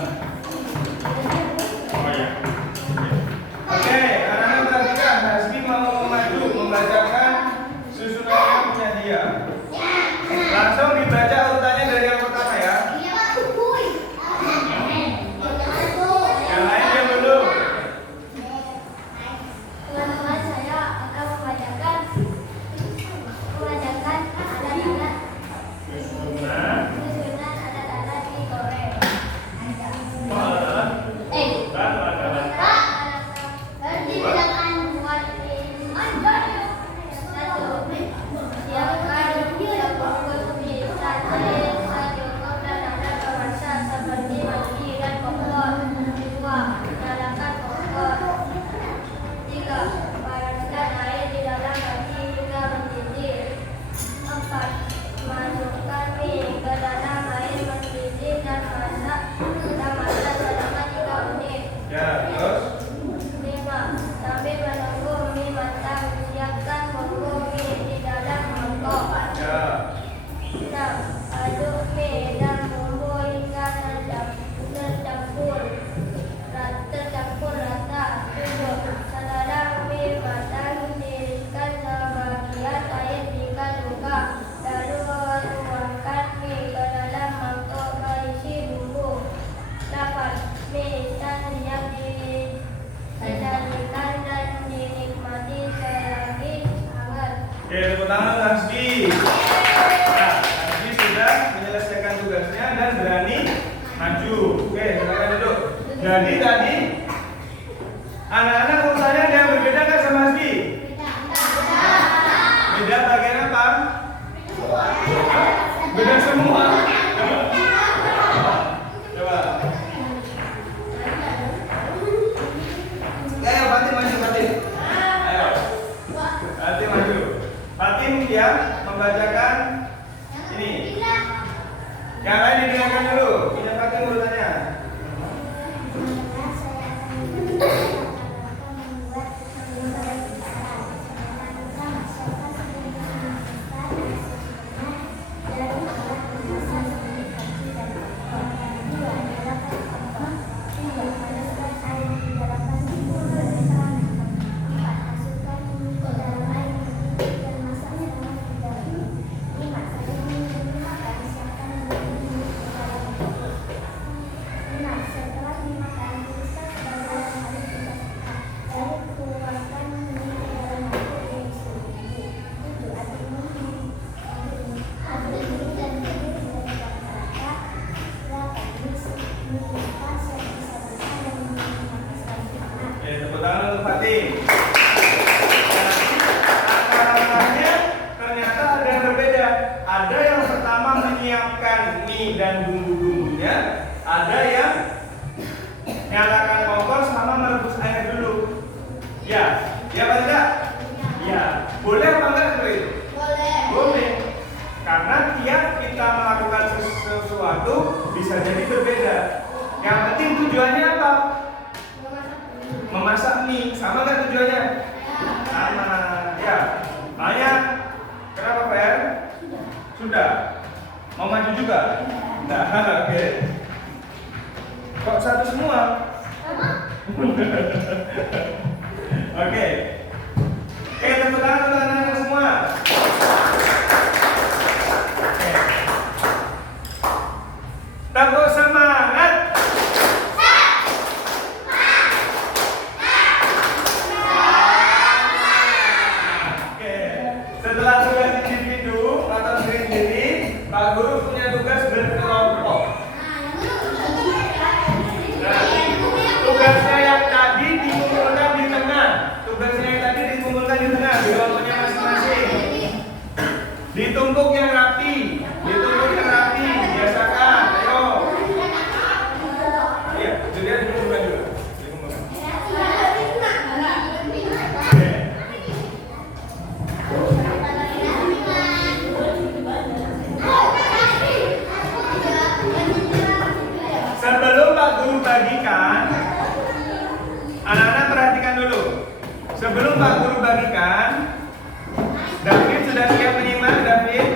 bisa siap disajikan dan dinikmati selagi hangat. Oke, tepuk tangan untuk Hasbi. Nah, Hasbi sudah menyelesaikan tugasnya dan berani maju. Oke, silakan duduk. Jadi tadi anak-anak urusannya ada yang berbeda kan sama Hasbi? Beda bagian apa? Beda semua. Coba. Ayo, Fatim maju, Fatim. Ayo. Fatim maju. Fatim yang membacakan ini. Yang lain didengarkan dulu. Ini Fatim urutannya. Tepuk tangan untuk Fatim. Angka-angkanya ternyata ada yang berbeda. Ada yang pertama menyiapkan mie dan bumbu-bumbunya, ada yang nyalakan kompor sama merebus air dulu. Ya, ya apa tidak? Ya, boleh apa enggak seperti itu? Boleh. Karena tiap kita melakukan sesuatu bisa jadi berbeda. Yang penting tujuannya apa? Memasak mie, sama kan tujuannya? Sama, ya. Makanya, kenapa Fer? Sudah. Mau maju juga? Nah, oke. Kok satu semua? Oke. Tepuk tangan untuk anak-anak semua. Oke. Tepuk semangat. Setelah tugas individu atau sendiri-sendiri, Pak Guru punya tugas berkelompok. Nah, tugasnya yang tadi dikumpulkan di tengah. Tugasnya yang tadi dikumpulkan di tengah, di kelompoknya masing-masing. Ditumpuk yang rapi, ditumpuk yang rapi. Biasakan, ayo. Iya, jadi dikumpulkan juga. Sebelum Pak Guru bagikan, anak-anak perhatikan dulu. Sebelum Pak Guru bagikan, David sudah siap menyimak, David?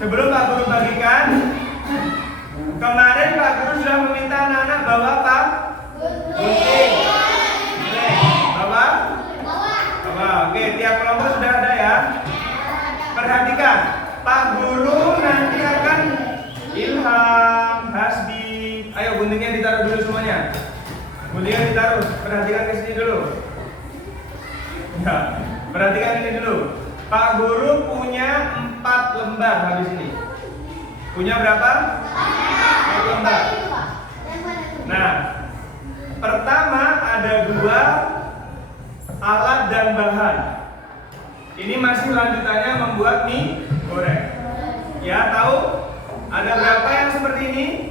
Sebelum Pak Guru bagikan, kemarin Pak Guru sudah meminta anak-anak bawa apa? Gunting. Bawa? Bawa. Oke, tiap kelompok sudah ada ya. Perhatikan, Pak Guru nanti akan Ilham, Hasbi. Ayo guntingnya ditaruh dulu semuanya. Guntingnya ditaruh. Perhatikan ke sini dulu. Ya, perhatikan ini dulu. Pak Guru punya 4 lembar habis ini. Punya berapa? 4 lembar. Nah, pertama ada 2 alat dan bahan. Ini masih lanjutannya membuat mie goreng. Ya, tahu? Ada berapa yang seperti ini?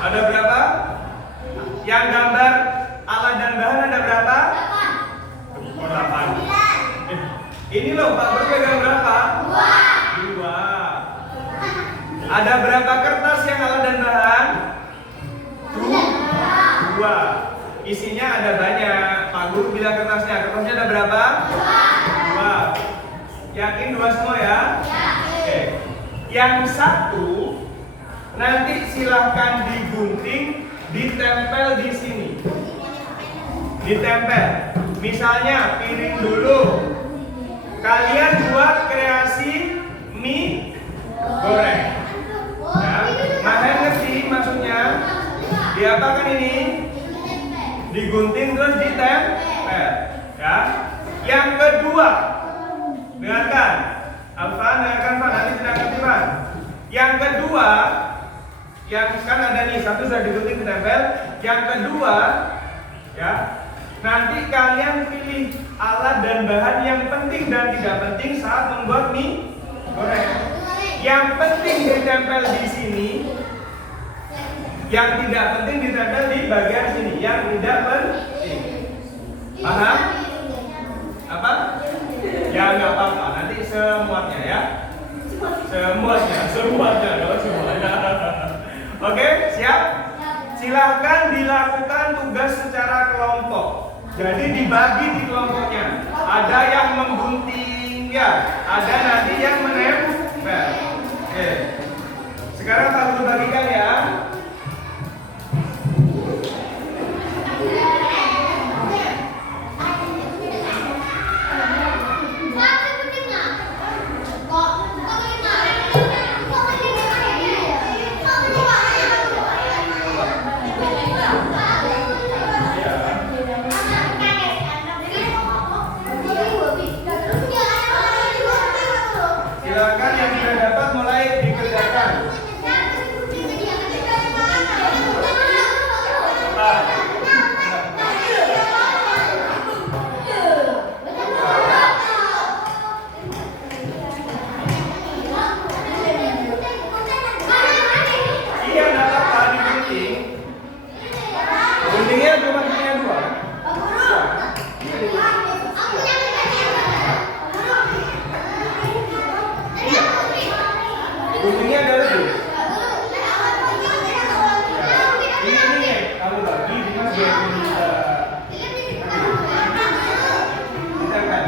Ada berapa? Yang gambar alat dan bahan ada berapa? 8. Ini loh, Pak Guru pegang berapa? 2. Ada berapa kertas yang alat dan bahan? 2. Isinya ada banyak. Pak Guru bilang kertasnya. Kertasnya ada berapa? 2. Yakin 2 semua ya? Oke. Yang 1 nanti silahkan digunting, ditempel di sini. Ditempel. Misalnya piring dulu. Kalian buat kreasi mie goreng. Ya, Mahen ngerti? Diapakan ini? Digunting terus ditempel. Ya. Yang kedua, dengarkan. Alfan, dengarkan Pak, nanti dengarkan Tiran. Yang kedua, yang kan ada nih, satu sudah digunting ditempel. Yang kedua, ya, nanti kalian pilih alat dan bahan yang penting dan tidak penting saat membuat mie goreng. Yang penting ditempel di sini, yang tidak penting ditempel di bagian sini. Yang tidak penting, paham? Apa? Ya nggak apa-apa, nanti semuanya ya. Semuanya, dong, semuanya. Oke, siap? Silahkan dilakukan tugas secara kelompok. Jadi dibagi di kelompoknya. Ada yang menggunting, ya. Ada nanti yang menempel. Oke. Sekarang Pak Guru bagikan ya. Silakan yang sudah dapat mulai dikerjakan. Iya, nggak apa-apa digunting. Guntingnya cuma guntingnya dua. Guntingnya ada lebih. Ini kalau bagi di mana dia bisa. Kita kan.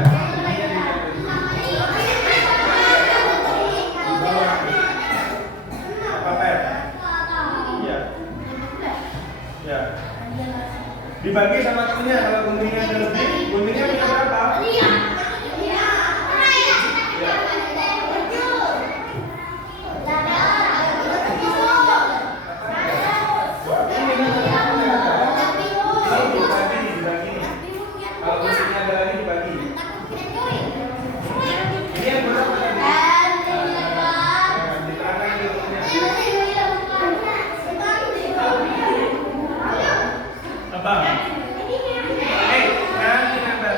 Apa Pep? Iya. Ya. Dibagi sama temennya kalau guntingnya ada lebih. Guntingnya punya berapa? Nanti nempel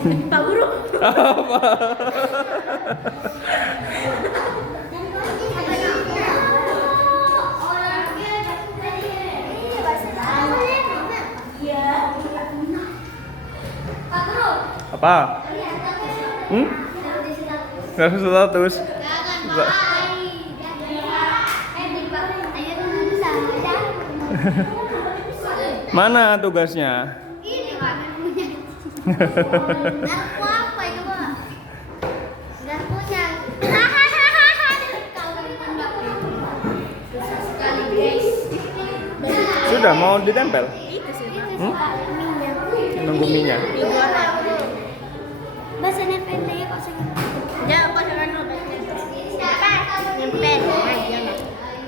Pak Guru. Apa? Nggak status. Mana tugasnya? Ini Pak. Garpu apa itu Pak? Garpunya. Susah sekali guys. Sudah mau ditempel? Itu sih. Nunggu minyak. Bahasa nempelnya kok segitu? Ya, apa dengan nempel.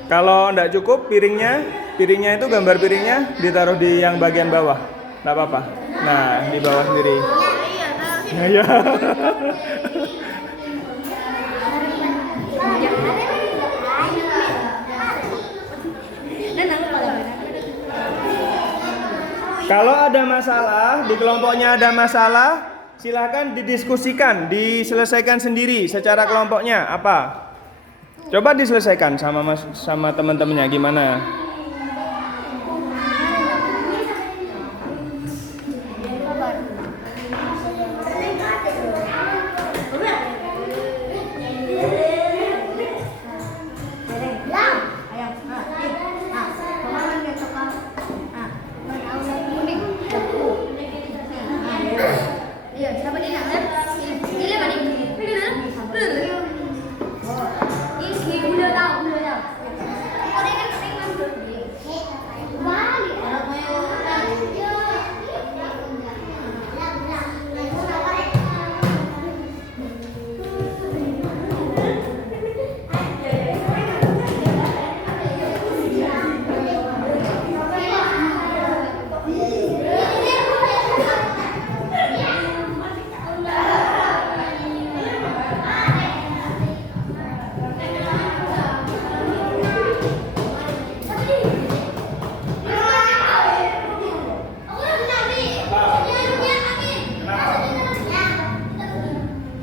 Kalau nggak cukup piringnya itu gambar piringnya ditaruh di yang bagian bawah. Nggak apa-apa. Nah, di bawah sendiri. Iya. Kalau ada masalah, di kelompoknya ada masalah, silahkan didiskusikan, diselesaikan sendiri secara kelompoknya. Apa? Coba diselesaikan sama teman-temannya gimana?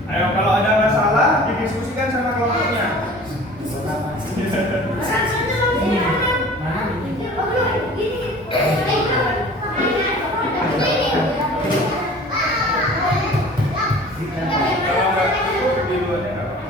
Ayo, kalau ada masalah didiskusikan sama kelompoknya. Kalau nggak cukup di luarnya nggak apa-apa.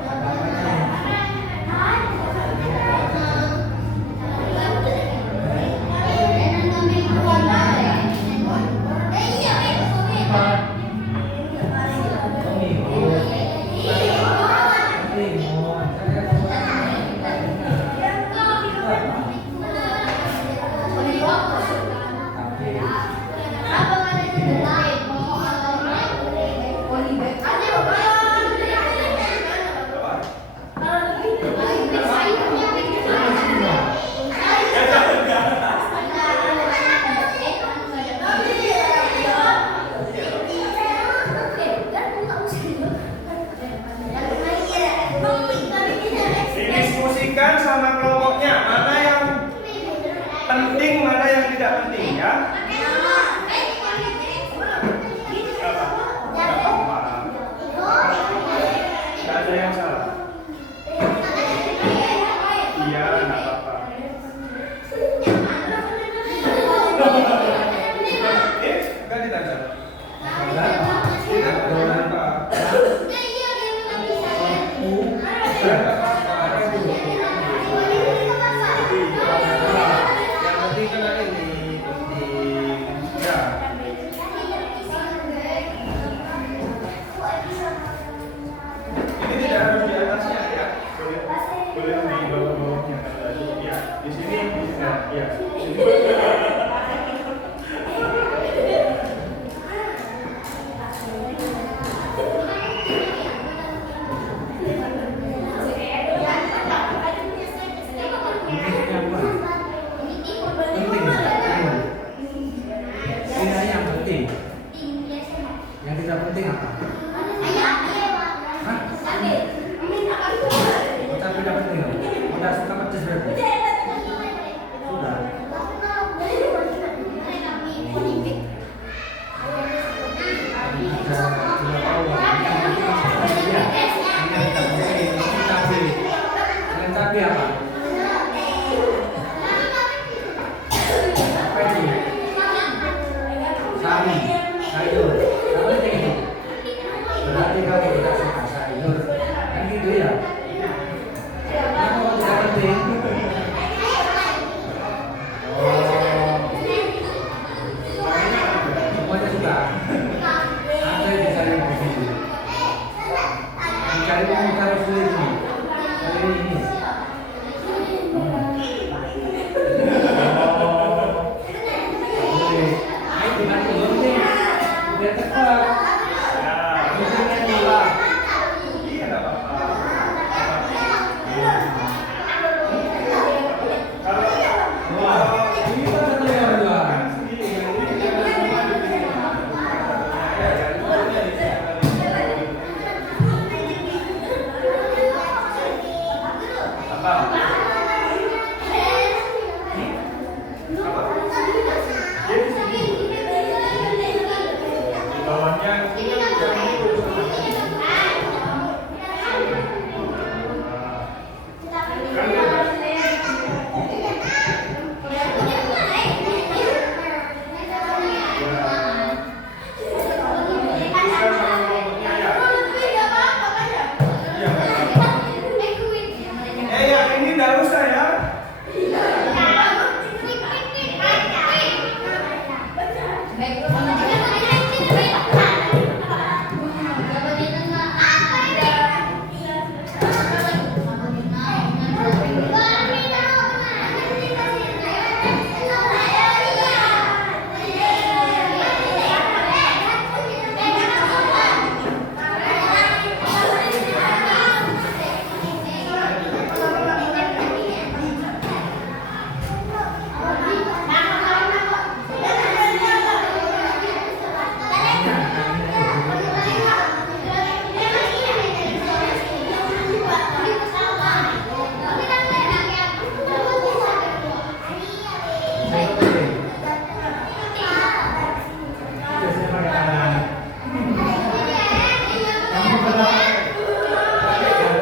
Didiskusikan sama kelompoknya, mana yang penting, mana yang tidak penting ya. Nggak ada yang salah. Iya, nggak apa-apa. Nggak ditanya. Ini tidak harus di atasnya ya, boleh di bawah-bawahnya ya. Di sini bisa ya. Yang penting. Yang tidak penting apa? Hah? Tapi tidak penting. Udah suka pedes berarti. Sudah. Sudah. Hari ini taruh sulit nih. Hari ini. Ayo dibantu gunting. Biar cepat. Guntingnya dua. Iya, nggak apa-apa. Wah, ini kan satu yang dua. Yang ini nggak usah ya.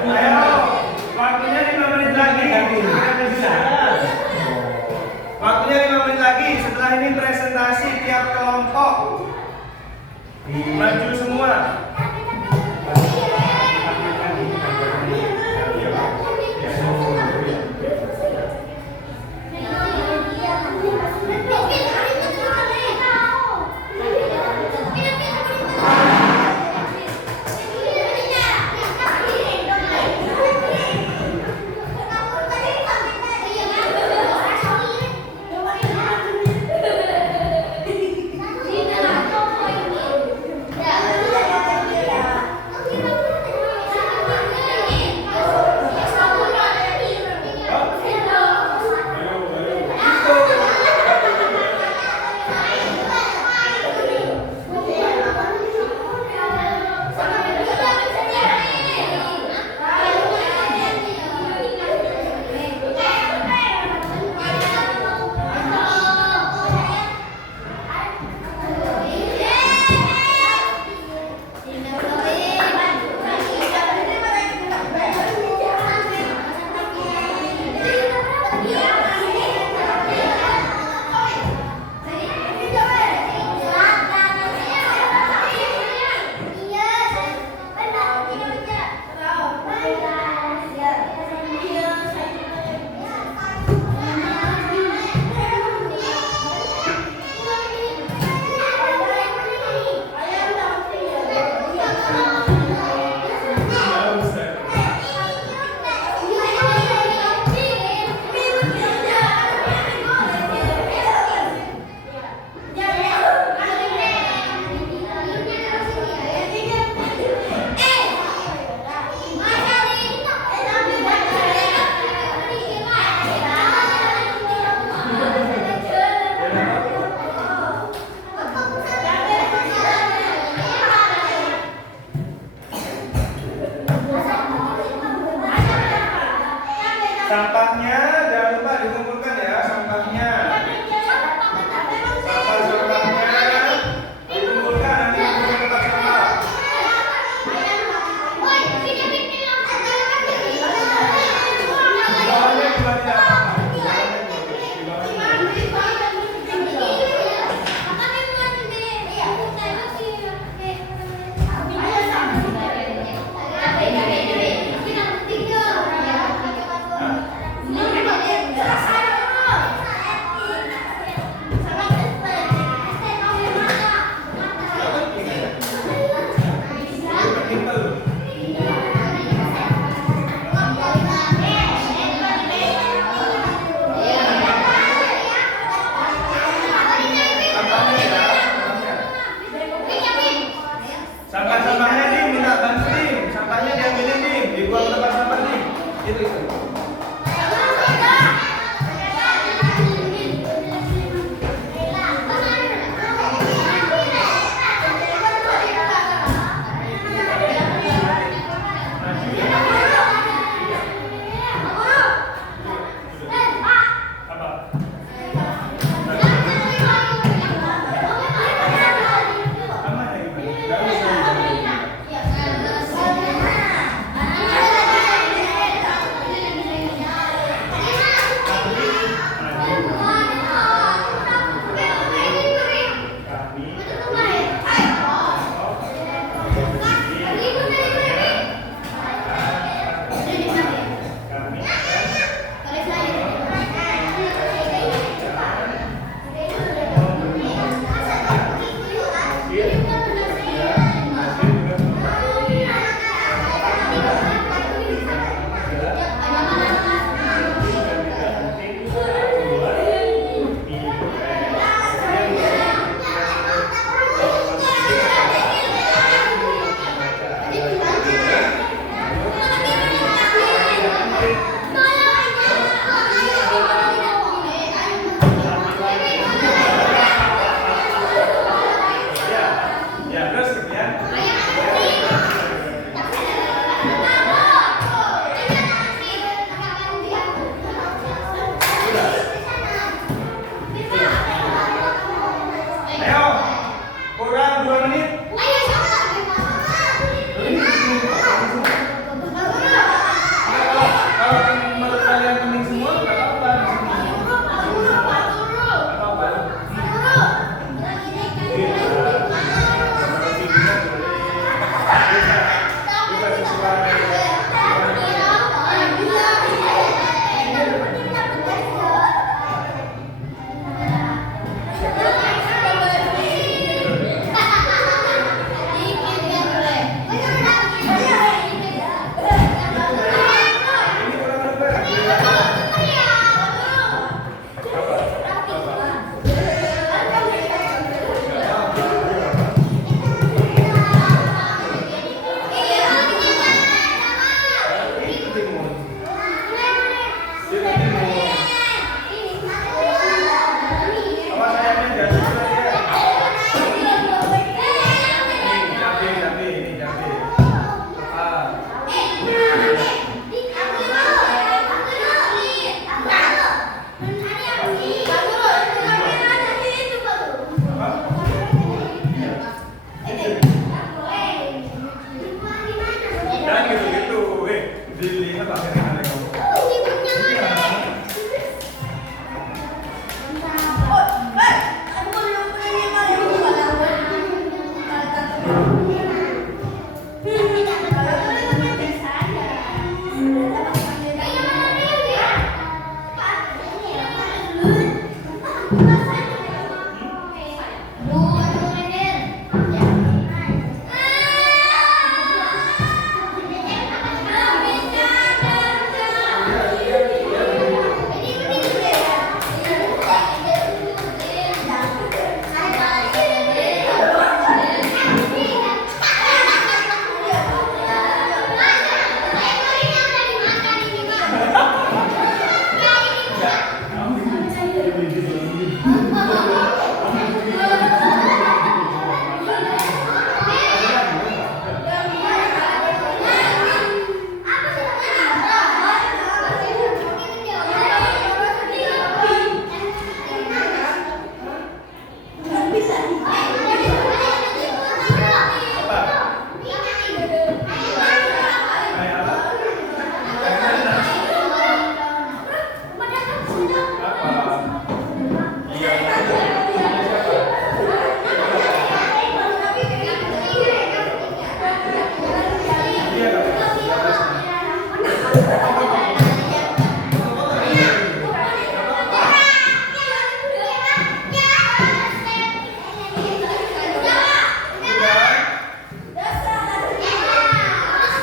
Ayo, waktunya 5 menit lagi. Waktunya 5 menit lagi. Setelah ini presentasi tiap kelompok. Maju semua.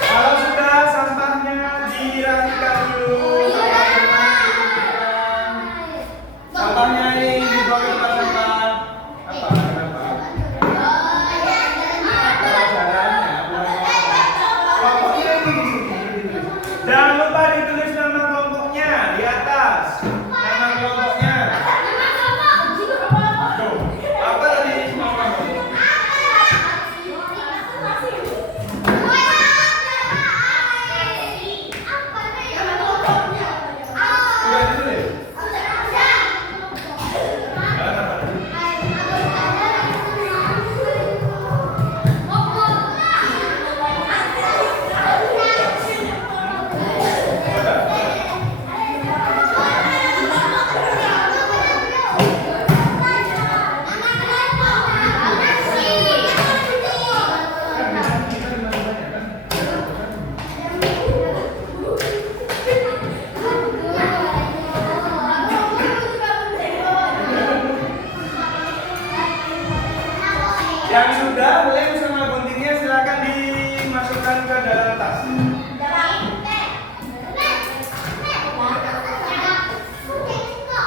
Kalau sudah sampahnya dirapikan dulu. Sampahnya ini dibawa ke tempat sampah. Apa? Kenapa? Kelompoknya ini. Jangan lupa ditulis nama kelompoknya di atas. Nama kelompoknya. Tuh. Apa tadi semua kelompok? Sudah ditulis? Jalan apa? Yang sudah lem sama guntingnya silakan dimasukkan ke dalam tas.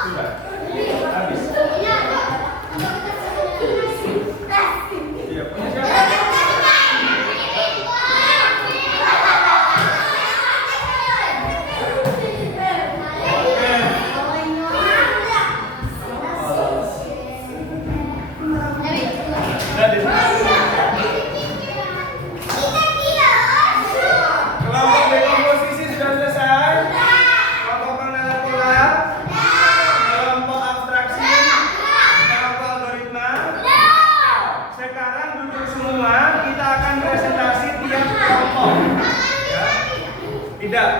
Sudah. Habis. Iya, punya siapa? Sudah di sana. Kelompok dekomposisi sudah selesai. Kelompok pengenalan pola. Kelompok abstraksi. Kelompok algoritma. Sekarang duduk semua, kita akan presentasi tiap kelompok. Ya. Tidak.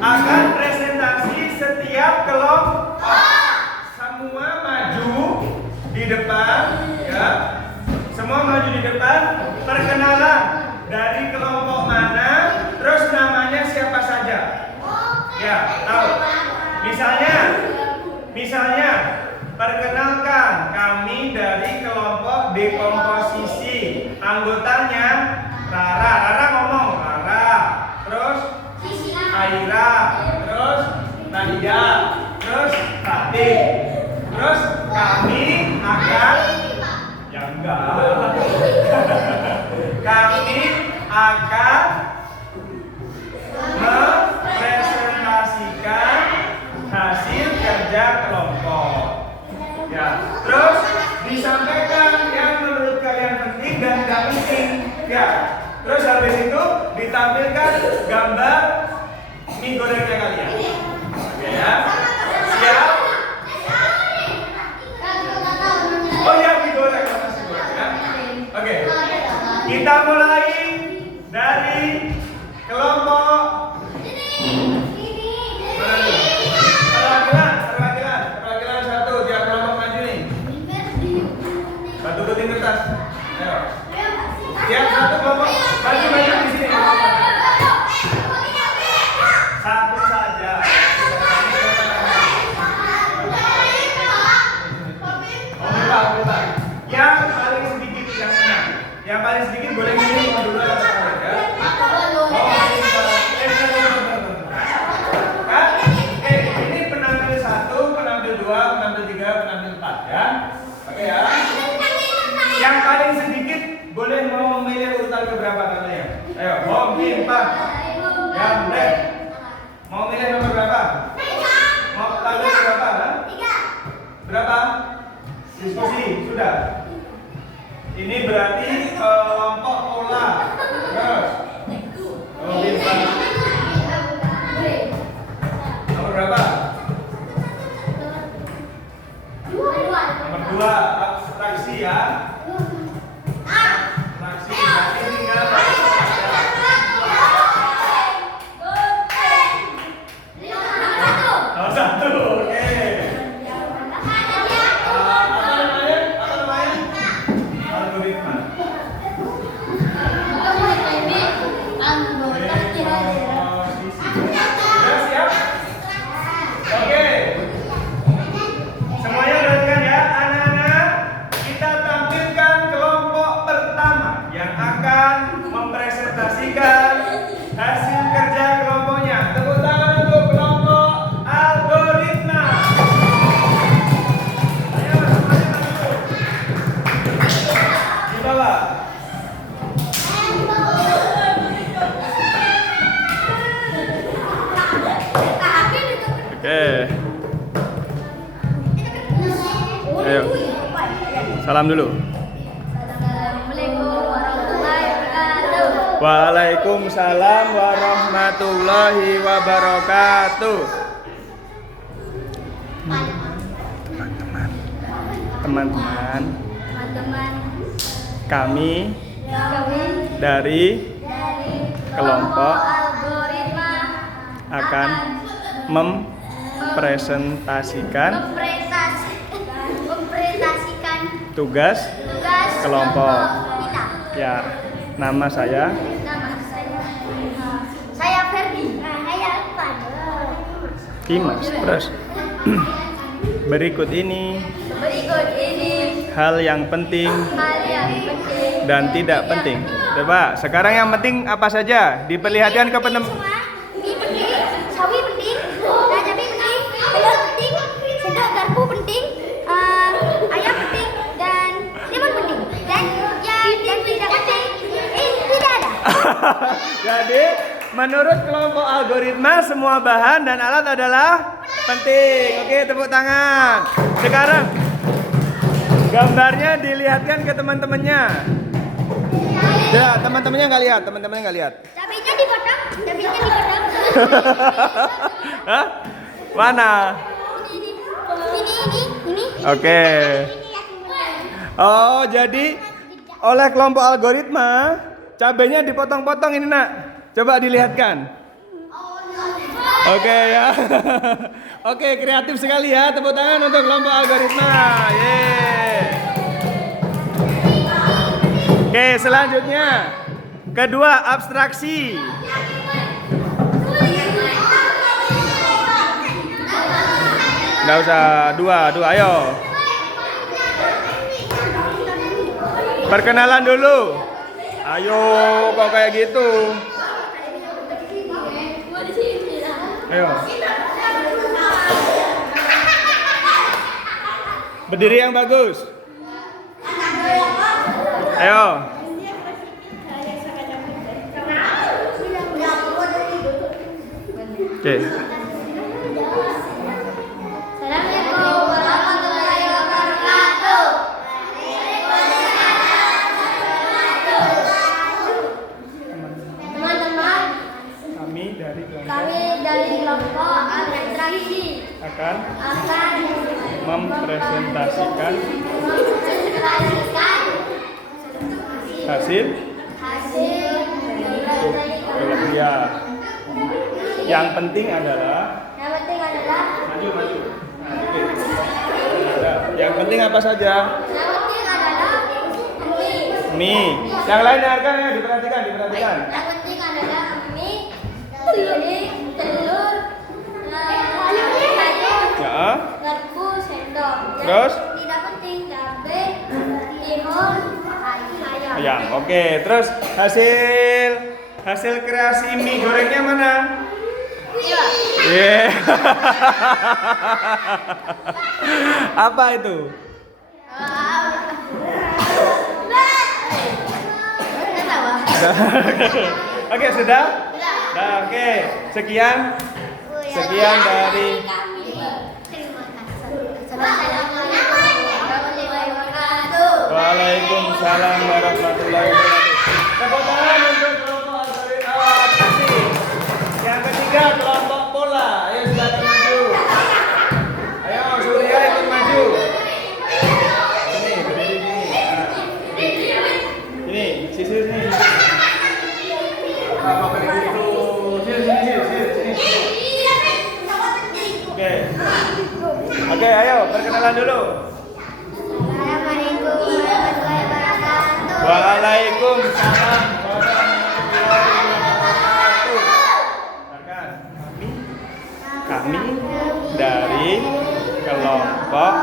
Akan presentasi setiap kelompok. Semua maju di depan, ya. Semua maju di depan. Perkenalan dari kelompok mana, terus namanya siapa saja. Ya, tahu. Misalnya, perkenalkan kami dari kelompok dekomposisi. Anggotanya Rara. Rara ngomong Rara. Terus Aira. Terus Nadia. Terus Tati. Terus kami akan ya enggak. Kami akan mempresentasikan hasil kerja kelompok. Ya, terus disampaikan yang menurut kalian penting dan tidak penting. Ya, terus habis itu ditampilkan gambar mie gorengnya kalian. Oke ya, siap? Oh ya, mie goreng masih goreng ya. Oke, kita mulai dari kelompok perwakilan satu. Tiap kelompok maju nih. Batu gunting kertas. Ayo. Yang paling sedikit boleh gini dulu ya. Ini penampilan 1, penampilan 2, penampilan 3, penampilan 4 ya. Oke ya. Yang paling sedikit boleh mau memilih urutan keberapa katanya? Ayo, mau milih 4. Yang left. Mau milih nomor berapa? Mau tampil berapa? Berapa? Diskusi, sudah. Ini berarti kelompok pola. Terus. Oh, bintang. Nomor berapa? Nomor 2, abstraksi ya. Abstraksi. Berarti tinggal nomor 1. Oke. Apa namanya? Algoritma. Sudah siap? Oke. Semuanya perhatikan ya, anak-anak. Kita tampilkan kelompok pertama yang akan mempresentasikan hasil kerja kelompoknya. Tepuk tangan untuk kelompok algoritma. Ayo semuanya masuk. Di bawah. Oke. Ayo. Salam dulu. Assalamualaikum warahmatullahi wabarakatuh. Waalaikumsalam warahmatullahi wabarakatuh. Teman-teman, Teman-teman, kami kami dari dari kelompok algoritma akan mempresentasikan mempresentasikan tugas tugas kelompok. kita. Ya, nama saya. Nama saya Ferdi. Saya Irfan. Kimas. Terus berikut ini berikut ini hal yang penting hal yang penting dan tidak penting. Coba, sekarang yang penting apa saja? Diperlihatkan ke penem. Mie penting, sawi penting, cabai penting, telur penting, sendok garpu penting, ayam penting, dan timun penting. Dan yang tidak penting, tidak ada. Jadi, menurut kelompok algoritma semua bahan dan alat adalah penting. Oke, tepuk tangan. Sekarang gambarnya dilihatkan ke teman-temannya. Ya, teman-temannya nggak lihat, teman-temannya nggak lihat. Cabainya dipotong, cabainya dipotong. Hah? Mana? Ini. Oke. Oh, jadi oleh kelompok algoritma cabainya dipotong-potong ini, Nak. Coba dilihatkan. Oke ya. Oke, kreatif sekali ya. Tepuk tangan untuk kelompok algoritma. Yeay. Oke, selanjutnya kedua, abstraksi. Nggak usah, dua, ayo. Perkenalan dulu. Ayo, kok kayak gitu. Ayo. Berdiri yang bagus. Ayo. Oke. Assalamualaikum warahmatullahi wabarakatuh. Teman-teman, Kami dari kelompok kami dari kelompok abstraksi akan akan mempresentasikan mempresentasikan hasil hasil ya. Yang penting adalah yang penting adalah maju. Oke. Ya, yang penting apa saja? yang penting adalah Mie. Yang lain dengarkan ya, diperhatikan. yang penting adalah mie, telur, sayur, Ya. garpu, sendok. Terus? Yang tidak penting cabai, timun, ayam. Ayam. Oke, terus hasil kreasi mie gorengnya mana? Yeah. Apa itu? Oke, sudah? Nah, oke. Sekian dari Waalaikumsalam warahmatullahi wabarakatuh. Tepuk tangan untuk kelompok Al-Qur'an. Yang ketiga kelompok pola. Ayo silakan maju. Ayo Surya ikut maju. Sini, berdiri sini. Sini, sisi sini. Apa begitu? Sini. Oke, ayo perkenalan dulu. Assalamualaikum warahmatullahi wabarakatuh. Waalaikumsalam warahmatullahi wabarakatuh. Kami dari kelompok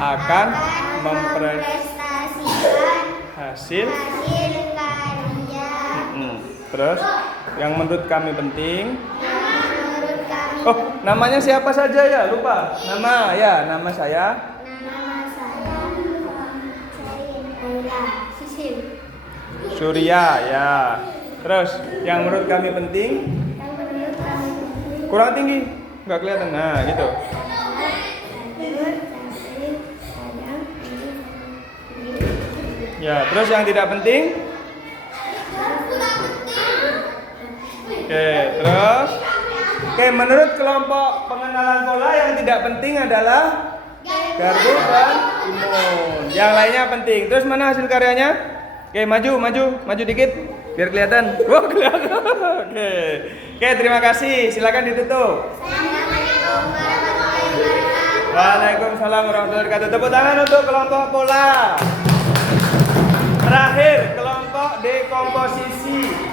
akan mempresentasikan hasil karya. Terus yang menurut kami penting. Oh, namanya siapa saja ya? Lupa. Nama saya. Nama saya Sisim. Surya ya. Terus yang menurut kami penting. Kurang tinggi, nggak kelihatan. Nah, gitu. Ya, terus yang tidak penting. Terus. Menurut kelompok pengenalan pola yang tidak penting adalah garpu dan imun. Yang lainnya penting. Terus mana hasil karyanya? Maju dikit biar kelihatan. Wah, kelihatan. Oke, terima kasih. Silakan ditutup. Assalamualaikum warahmatullahi wabarakatuh. Waalaikumsalam warahmatullahi wabarakatuh. Tepuk tangan untuk kelompok pola. Terakhir, kelompok dekomposisi.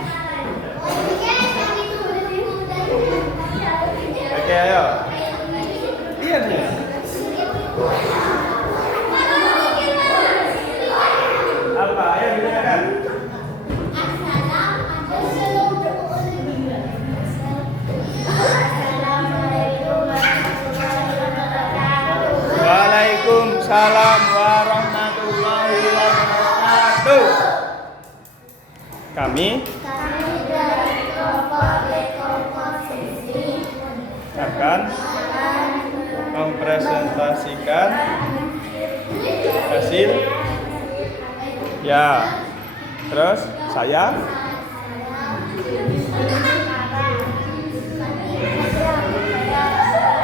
Oke, ayo. Iya nih. Apa? Ayo didengarkan. Waalaikumsalam warahmatullahi wabarakatuh. Kami dari kelompok dekomposisi akan mempresentasikan hasil. Ya. Terus saya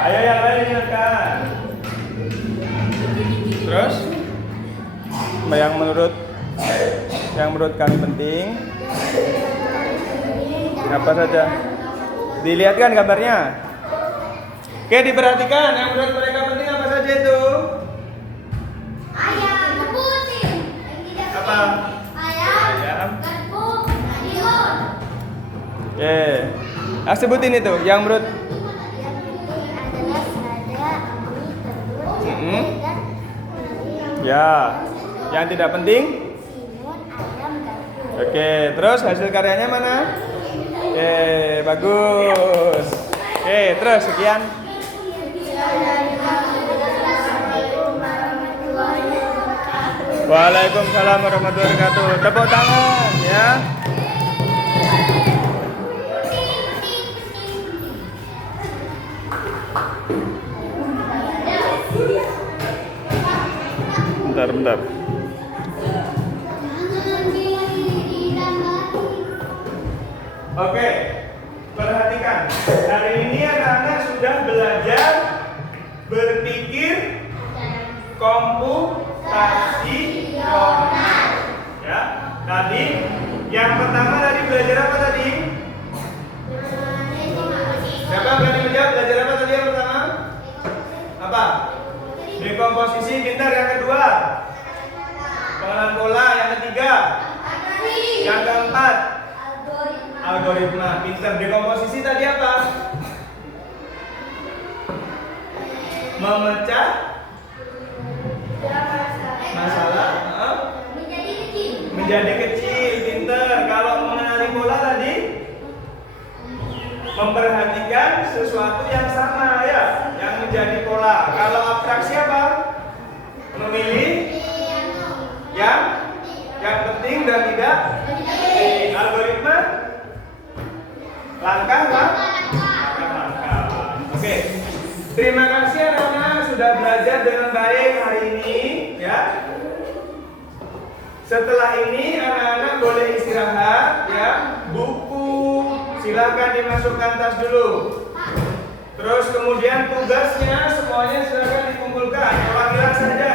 ayo yang lain dengarkan. Terus yang menurut kami penting apa saja? Dilihatkan gambarnya. Oke, diperhatikan yang menurut mereka penting apa saja itu? ayam putih. Apa? Ayam, garpu, timun. Oke. Sebutin itu yang menurut. Yang penting adalah selada, mie, telur, Mm-mm. dan Ya. Yang tidak penting? timun, ayam, garpu. Oke, terus hasil karyanya mana? Oke, bagus. Oke, terus sekian. Assalamualaikum warahmatullahi wabarakatuh. Waalaikumsalam warahmatullahi wabarakatuh. Tepuk tangan ya. Bentar. Oke, perhatikan. Hari ini anak-anak sudah belajar berpikir komputasional. Ya, tadi yang pertama tadi belajar apa tadi? Siapa berani menjawab belajar apa tadi yang pertama? Apa? Dekomposisi. Pintar. Yang kedua? Pengenalan pola. Yang ketiga? Yang keempat? Algoritma. Pintar. Dekomposisi tadi apa? Memecah masalah. menjadi kecil, pinter. Kalau mengenali pola tadi, memperhatikan sesuatu yang sama ya, yang menjadi pola. Kalau abstraksi apa? Memilih yang penting dan tidak penting. Algoritma langkah. Oke. Terima kasih anak-anak sudah belajar dengan baik hari ini ya. Setelah ini anak-anak boleh istirahat ya. Buku silakan dimasukkan tas dulu. Terus kemudian tugasnya semuanya silakan dikumpulkan. Perwakilan saja